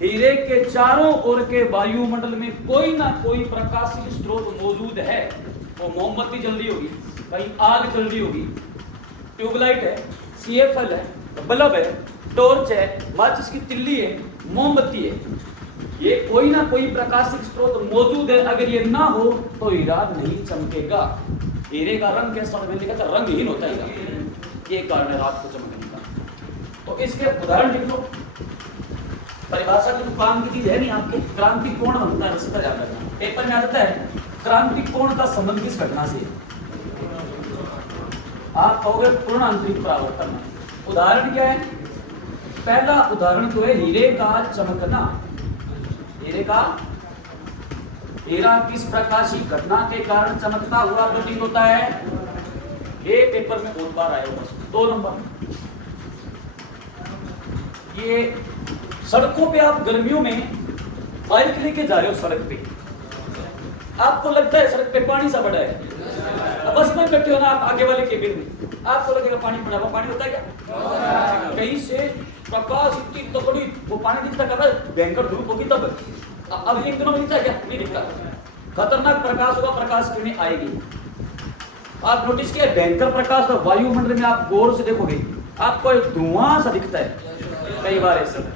हीरे के चारों ओर के वायुमंडल में कोई ना कोई प्रकाशीय स्रोत मौजूद है। वो मोमबत्ती जल रही होगी, कहीं आग जल रही होगी, ट्यूबलाइट है, CFL है, बल्ब है, टॉर्च है, माचिस की तिल्ली है, मोमबत्ती है, ये कोई ना कोई प्रकाशिक स्रोत मौजूद है। अगर ये ना हो तो हीरा नहीं चमकेगा। हीरे का रंग कैसा मैंने लिखा था, रंगहीन होता है, ये कारण है रात को चमकने का। तो इसके उदाहरण लिख लो। परिभाषा की काम की चीज है नहीं आपके। क्रांति कोण बनता है, रस्ता याद रखना, पेपर में आ जाता है। क्रांति कोण का संबंध किस घटना से? आप कहोगे पूर्ण आंतरिक परावर्तन। उदाहरण क्या है? पहला उदाहरण तो है हीरे का चमकना। हीरे का, हीरा किस प्रकाशीय घटना के कारण चमकता हुआ प्रतीत होता है? ये पेपर में बहुत बार आया बस 2 नंबर। ये सड़कों पे आप गर्मियों में बाइक लेके जा रहे हो, सड़क पे आपको लगता है सड़क पे पानी सा पड़ा है, बस में बैठे हो ना आप आगे वाले केबिन में, आपको लगेगा पानी पड़ा हुआ। पानी होता है क्या? कहीं से प्रकाश इतनी तगड़ी, वो पानी दिखता कब? भयंकर धूप होगी तब। अब एक दिनों में दिखता है क्या? नहीं दिखता। खतरनाक प्रकाश होगा, प्रकाश किरणें आएगी। आप नोटिस किया भयंकर प्रकाश और वायुमंडल में आप गौर से देखोगे आपको एक धुआं सा दिखता है। कई बार ऐसे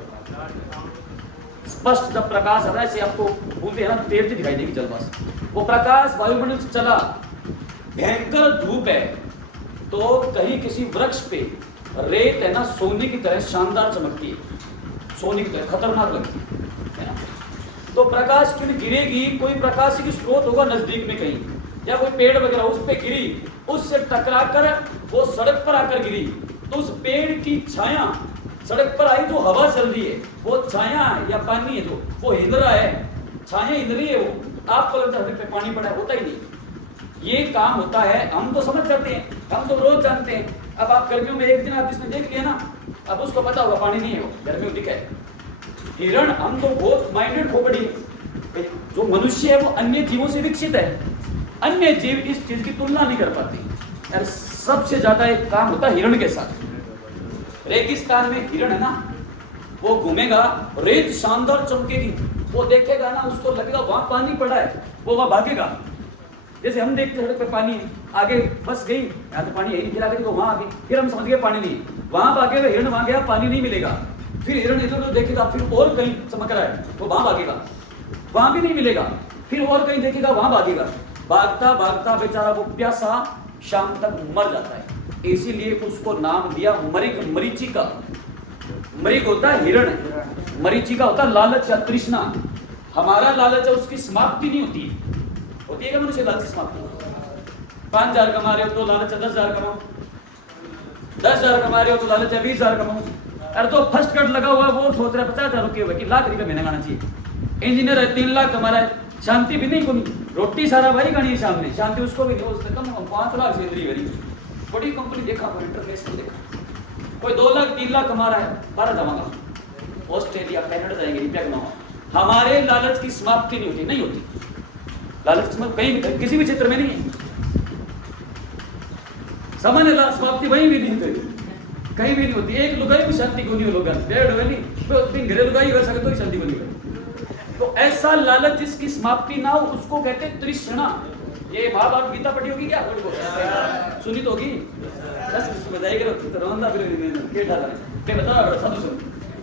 स्पष्ट जब प्रकाश आ रहा है, ऐसे आपको बोलते हैं ना, तेज दिखाई देगी जलवास। वो प्रकाश वायुमंडल से चला, भयंकर धूप है, तो कहीं किसी वृक्ष पे रेत है ना, सोने की तरह शानदार चमकती है, सोने की तरह खतरनाक लगती है ना। तो प्रकाश किरण गिरेगी, कोई प्रकाशिक स्रोत होगा नजदीक में कहीं, या कोई पेड़ वगैरह उस पे गिरी, उससे टकराकर वो सड़क पर आकर गिरी, तो उस पेड़ की छाया सड़क पर आई, जो हवा चल रही है वो छाया या पानी है, जो वो हिल रहा है, छाया हिल रही है, वो आपको लगता है सड़क पे पानी पड़ा है, होता ही नहीं। ये काम होता है, हम तो समझ जाते हैं, हम तो रोज जानते हैं। अब आप गर्मियों में एक दिन आप जिसने देख लिया ना, अब उसको पता होगा पानी नहीं है, वो गर्मियों दिखा है। हिरण, हम तो बहुत माइंडेड खोपड़ी है। जो मनुष्य है वो अन्य जीवों से विकसित है, अन्य जीव इस चीज की तुलना नहीं कर पाते। यार सबसे ज्यादा एक काम होता है हिरण के साथ। रेगिस्तान में हिरण है ना, वो घूमेगा, रेत शानदार चमकेगी, वो देखेगा ना, उसको लगेगा वहां पानी पड़ा है, वो वहां भागेगा। जैसे हम देखते हैं सड़क पे पानी है, आगे बस गई, यहाँ तो पानी है नहीं, फिर आगे देखो वहां आगे, फिर हम समझ गए पानी नहीं, वहां भागेगा हिरण, वहां गया पानी नहीं मिलेगा, फिर हिरण इधर उधर देखेगा, फिर और कहीं चमक रहा है, वो वहां भागेगा, वहां भी नहीं मिलेगा, फिर और कहीं देखेगा, वहां भागेगा। भागता भागता बेचारा वो प्यासा शाम तक मर जाता है। इसीलिए उसको नाम दिया मरिक, मरीचिका। मरिक होता है हिरण, मरीचिका होता है लालच या तृष्णा। हमारा लालच है, उसकी समाप्ति नहीं होती। होती है क्या मनुष्य लालच की समाप्ति? 5,000 कमा रहे हो तो लालच है 10,000 कमाओ, 10,000 कमा रहे हो तो लालच है 20,000 कमाओ। अरे तो फर्स्ट कट लगा हुआ है वो सोच रहा है 50,000 रुपये कि लाख रुपये महीना गाना चाहिए। इंजीनियर है 3 लाख कमा रहा है, शांति भी नहीं कोई, रोटी सारा भाई गानी है शाम में, शांति उसको भी नहीं, उससे कम 5 लाख सैलरी भरी। बड़ी कंपनी देखा, इंटरफेस में देखा, कोई 2 लाख 3 लाख कमा रहा है, 12 जमागा ऑस्ट्रेलिया कनाडा जाएंगे रुपया कमाओ। हमारे लालच की समाप्ति नहीं होती, नहीं होती लालच की समाप्ति कहीं किसी भी क्षेत्र में नहीं है। सामान्य समाप्ति वहीं भी नहीं होती, कहीं भी नहीं होती। एक लुगाई भी शांति को नहीं हो, लोग डेढ़ हुए नहीं घरे लुगाई हो सके तो ही शांति को नहीं हो। तो ऐसा लालच जिसकी समाप्ति ना हो उसको कहते हैं तृष्णा। ये महाभारत गीता पढ़ी होगी क्या? सुनी तो होगी,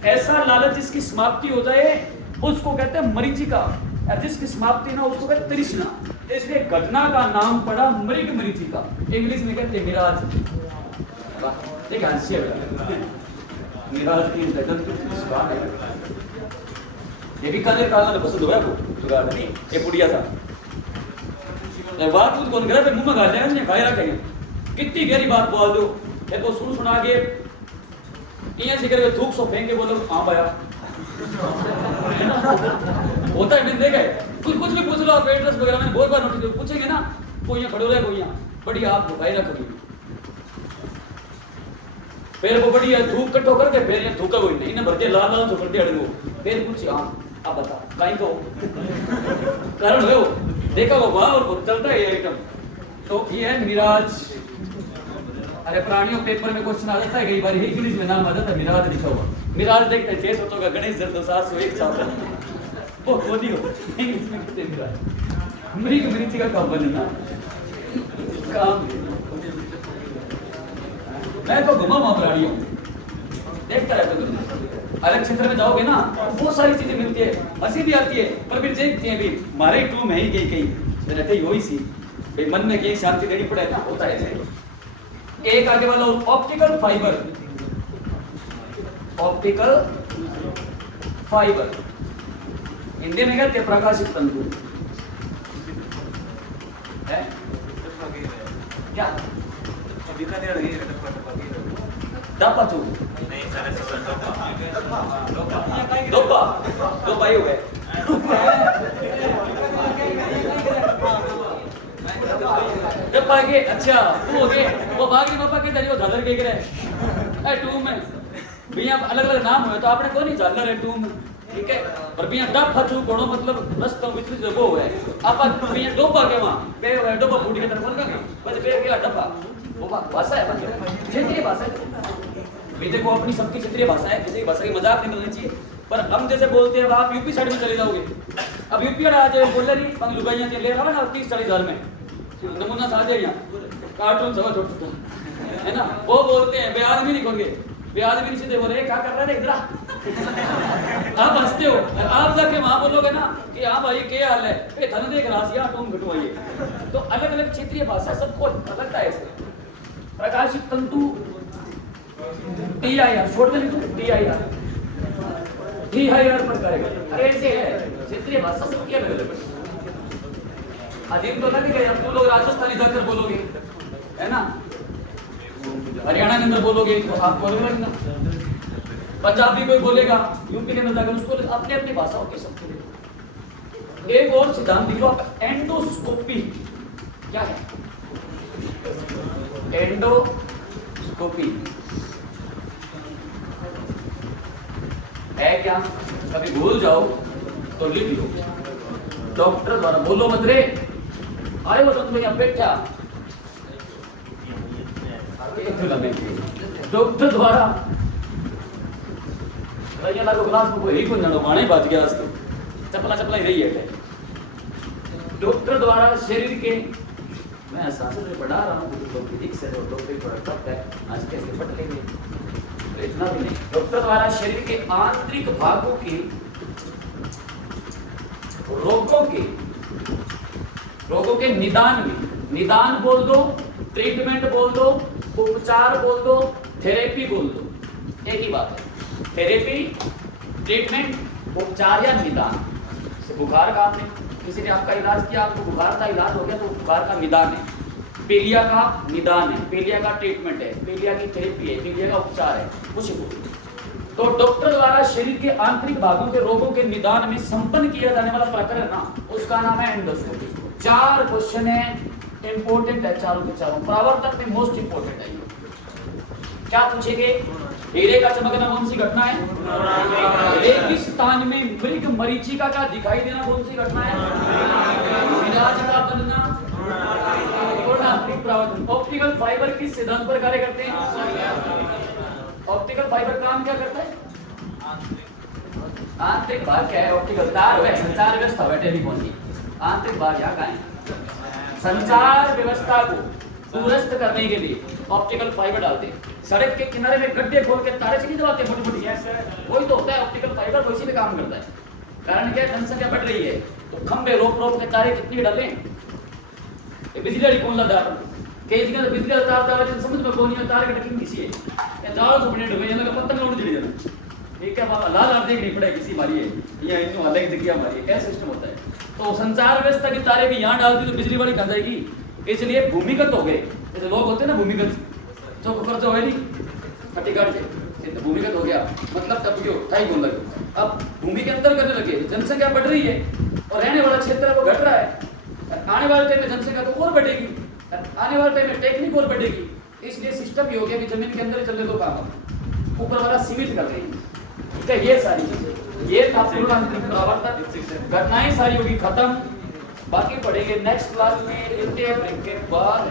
ऐसा लालच जिसकी समाप्ति हो जाए उसको कहते हैं मरीचिका, और जिसकी समाप्ति ना उसको कहते हैं तृष्णा। इसलिए घटना का नाम पड़ा मृग मरीचिका, इंग्लिश में कहते हैं मिराज। एक हास्य मिराज की ये भी काले काला ने पसंद हो गया को जुगाड़ नहीं, ये पुड़िया था बात कौन करे पे मुंह में गाल देगा खाएगा कहीं कितनी गहरी बात बोल दो ये तो सुना के ये से करके थूक सो फेंक के बोलो हां भाया होता है। मैंने देखा है कुछ भी पूछ लो आप एड्रेस वगैरह मैंने बहुत बार नोटिस पूछेंगे ना, कोई यहाँ खड़े रहे कोई यहाँ बड़ी आप भाईरा कभी फिर वो बड़ी थूक कट्ठो करके फिर ये थूका कोई नहीं ना भर के लाल लाल तो करते अड़गो फिर पूछे हाँ आप बता कहीं तो कारण हो देखा वो वाह और चलता है ये आइटम। तो ये है मिराज। अरे प्राणियों पेपर में क्वेश्चन आ जाता है कई बार, इंग्लिश में नाम आ जाता है मिराज लिखा हुआ। मिराज देखते हैं 600 का गणेश जर 701 छात्र वो खोदी हो इंग्लिश में कहते हैं मिराज। मृग मरीचिका का बनना काम। मैं तो घुमा हुआ प्राणियों देखता रहता हूँ, अलग क्षेत्र में जाओगे ना बहुत सारी चीजें मिलती है, हंसी भी आती है, पर फिर देखते हैं भी हमारे टू में ही कहीं रहते ही वही सी भाई मन में कहीं शांति देनी पड़े ना, होता है ऐसे। एक आगे वाला optical fibre, optical fibre Hindi में कहते हैं प्रकाशित तंतु है क्या? डब्बा चू डब्बा दो भाई हो गए डब्बा के अच्छा तू हो गए वो बागी पापा के जरिए झालर के रहे टू में भैया अलग अलग नाम हुए तो आपने कौन ही झालर है टू में ठीक है, पर भैया डब्बा चू कोनो मतलब रस्ता विचलित जगह हुआ है आप भैया डब्बा के वहां बे डब्बा फूटी के तरफ बोल का बस बे के डब्बा वो भाषा है क्षेत्रीय भाषा है। वे देखो अपनी सबकी क्षेत्रीय भाषा है, किसी की भाषा की मजाक नहीं बननी चाहिए। पर हम जैसे बोलते हैं आप यूपी साइड में चले जाओगे, अब यूपी वाला आज बोल रही पंग लुगाइयां ले रहा है ना 30-40 हज़ार में नमूना सा जाए यहाँ कार्टून सब छोटा है ना, वो बोलते हैं वे आदमी नहीं खोगे, वे आदमी नहीं सीधे बोले क्या कर रहे थे इधर आप हंसते हो, आप जाके वहां बोलोगे ना कि हाँ भाई क्या हाल है ये धन देख राशियां तुम घटवाइए। तो अलग अलग क्षेत्रीय भाषा सबको लगता है ऐसे। प्रकाशित तंतु TIR छोड़ दे TIR पर करेगा। अरे ऐसे है क्षेत्रीय भाषा सबकी अलग अलग है। अजीब तो लगेगा अब तुम लोग राजस्थानी जाकर बोलोगे है ना, हरियाणा के अंदर बोलोगे तो आपको अलग लगेगा, पंजाबी कोई बोलेगा यूपी के अंदर जाकर उसको अपनी अपनी भाषा होती है सबकी। एक और सिद्धांत दिखो आप, एंडोस्कोपी क्या है? एंडोस्कोपी है क्या? कभी भूल जाओ तो लिख लो। डॉक्टर द्वारा बोलो मत रे आए वो तुम यहाँ बैठा डॉक्टर द्वारा भैया लागो क्लास में कोई कौन जानो माने बात गया तो चपला ही रही है। डॉक्टर द्वारा शरीर के मैं शास्त्र में पढ़ा रहा हूँ तो फिजिक्स है तो डॉक्टर थोड़ा टफ है आज कैसे पढ़ लेंगे तो इतना भी नहीं। डॉक्टर द्वारा शरीर के आंतरिक भागों के रोगों के निदान में, निदान बोल दो, ट्रीटमेंट बोल दो, उपचार बोल दो, थेरेपी बोल दो, एक ही बात है। थेरेपी, ट्रीटमेंट, उपचार या निदान। बुखार का आपने किसी ने आपका इलाज किया, आपको बुखार का इलाज हो गया तो बुखार का निदान है। पेलिया का निदान है, पेलिया का ट्रीटमेंट है, पेलिया की थेरेपी है, पेलिया का उपचार है, कुछ भी। तो डॉक्टर द्वारा शरीर के आंतरिक भागों के रोगों के निदान में संपन्न किया जाने वाला प्रकरण ना, उसका नाम है एंडोस्कोपी। 4 क्वेश्चन है, इंपॉर्टेंट है चारों के चारों, प्रावर्तक में मोस्ट इंपॉर्टेंट है ये। क्या पूछेंगे? हीरे का चमकना कौन सी घटना है? रेगिस्तान में मृग मरीचिका का दिखाई देना कौन सी घटना है? मिजाज का बनना और आंतरिक प्रावर्तन। ऑप्टिकल फाइबर किस सिद्धांत पर कार्य करते हैं? ऑप्टिकल फाइबर काम क्या करता है? आंतरिक भाग क्या है? ऑप्टिकल तार है, संचार व्यवस्था है टेलीफोन की। आंतरिक भाग यहाँ कहाँ है? संचार व्यवस्था को दूरस्थ करने के लिए ऑप्टिकल फाइबर डालते हैं। सड़क के किनारे में गड्ढे खोल के तारे से नहीं दबाते मोटी-मोटी, वही तो होता है ऑप्टिकल फाइबर, वैसे भी काम करता है। कारण क्या है? जनसंख्या बढ़ रही है तो खंबे रोक के तारे कितने डाले? बिजली वाली कौन ला कई जगह बिजली वाला तार डाले समझ में कौन तार के टकिंग किसी है या जाल से बने डूबे या पत्थर उड़ जड़ी जाना, ठीक है बाबा लाल आर देखनी पड़े किसी मारी है या इनको अलग जगह मारी है, क्या सिस्टम होता है। तो संचार व्यवस्था की तारे भी यहाँ डाल दी तो बिजली वाली कहाँ जाएगी? इसलिए भूमिगत हो गए, जैसे लोग होते हैं ना भूमिगत, तो खर्च हो नहीं फटीकाट से तो भूमिगत हो गया, मतलब तब क्यों थाई बोल लगे। अब भूमि के अंदर करने लगे, जनसंख्या बढ़ रही है और रहने वाला क्षेत्र वो घट रहा है। आने वाले टाइम में जनसंख्या तो और बढ़ेगी, आने वाले टाइम में टेक्निक और बढ़ेगी, इसलिए सिस्टम ये हो गया कि जमीन के अंदर चलने दो काम, ऊपर वाला सीमित कर रही है। ठीक है, ये सारी चीजें, ये था पूर्ण आंतरिक परावर्तन। घटनाएं सारी होगी खत्म, बाकी पढ़ेंगे नेक्स्ट क्लास में। ब्रेक के बाद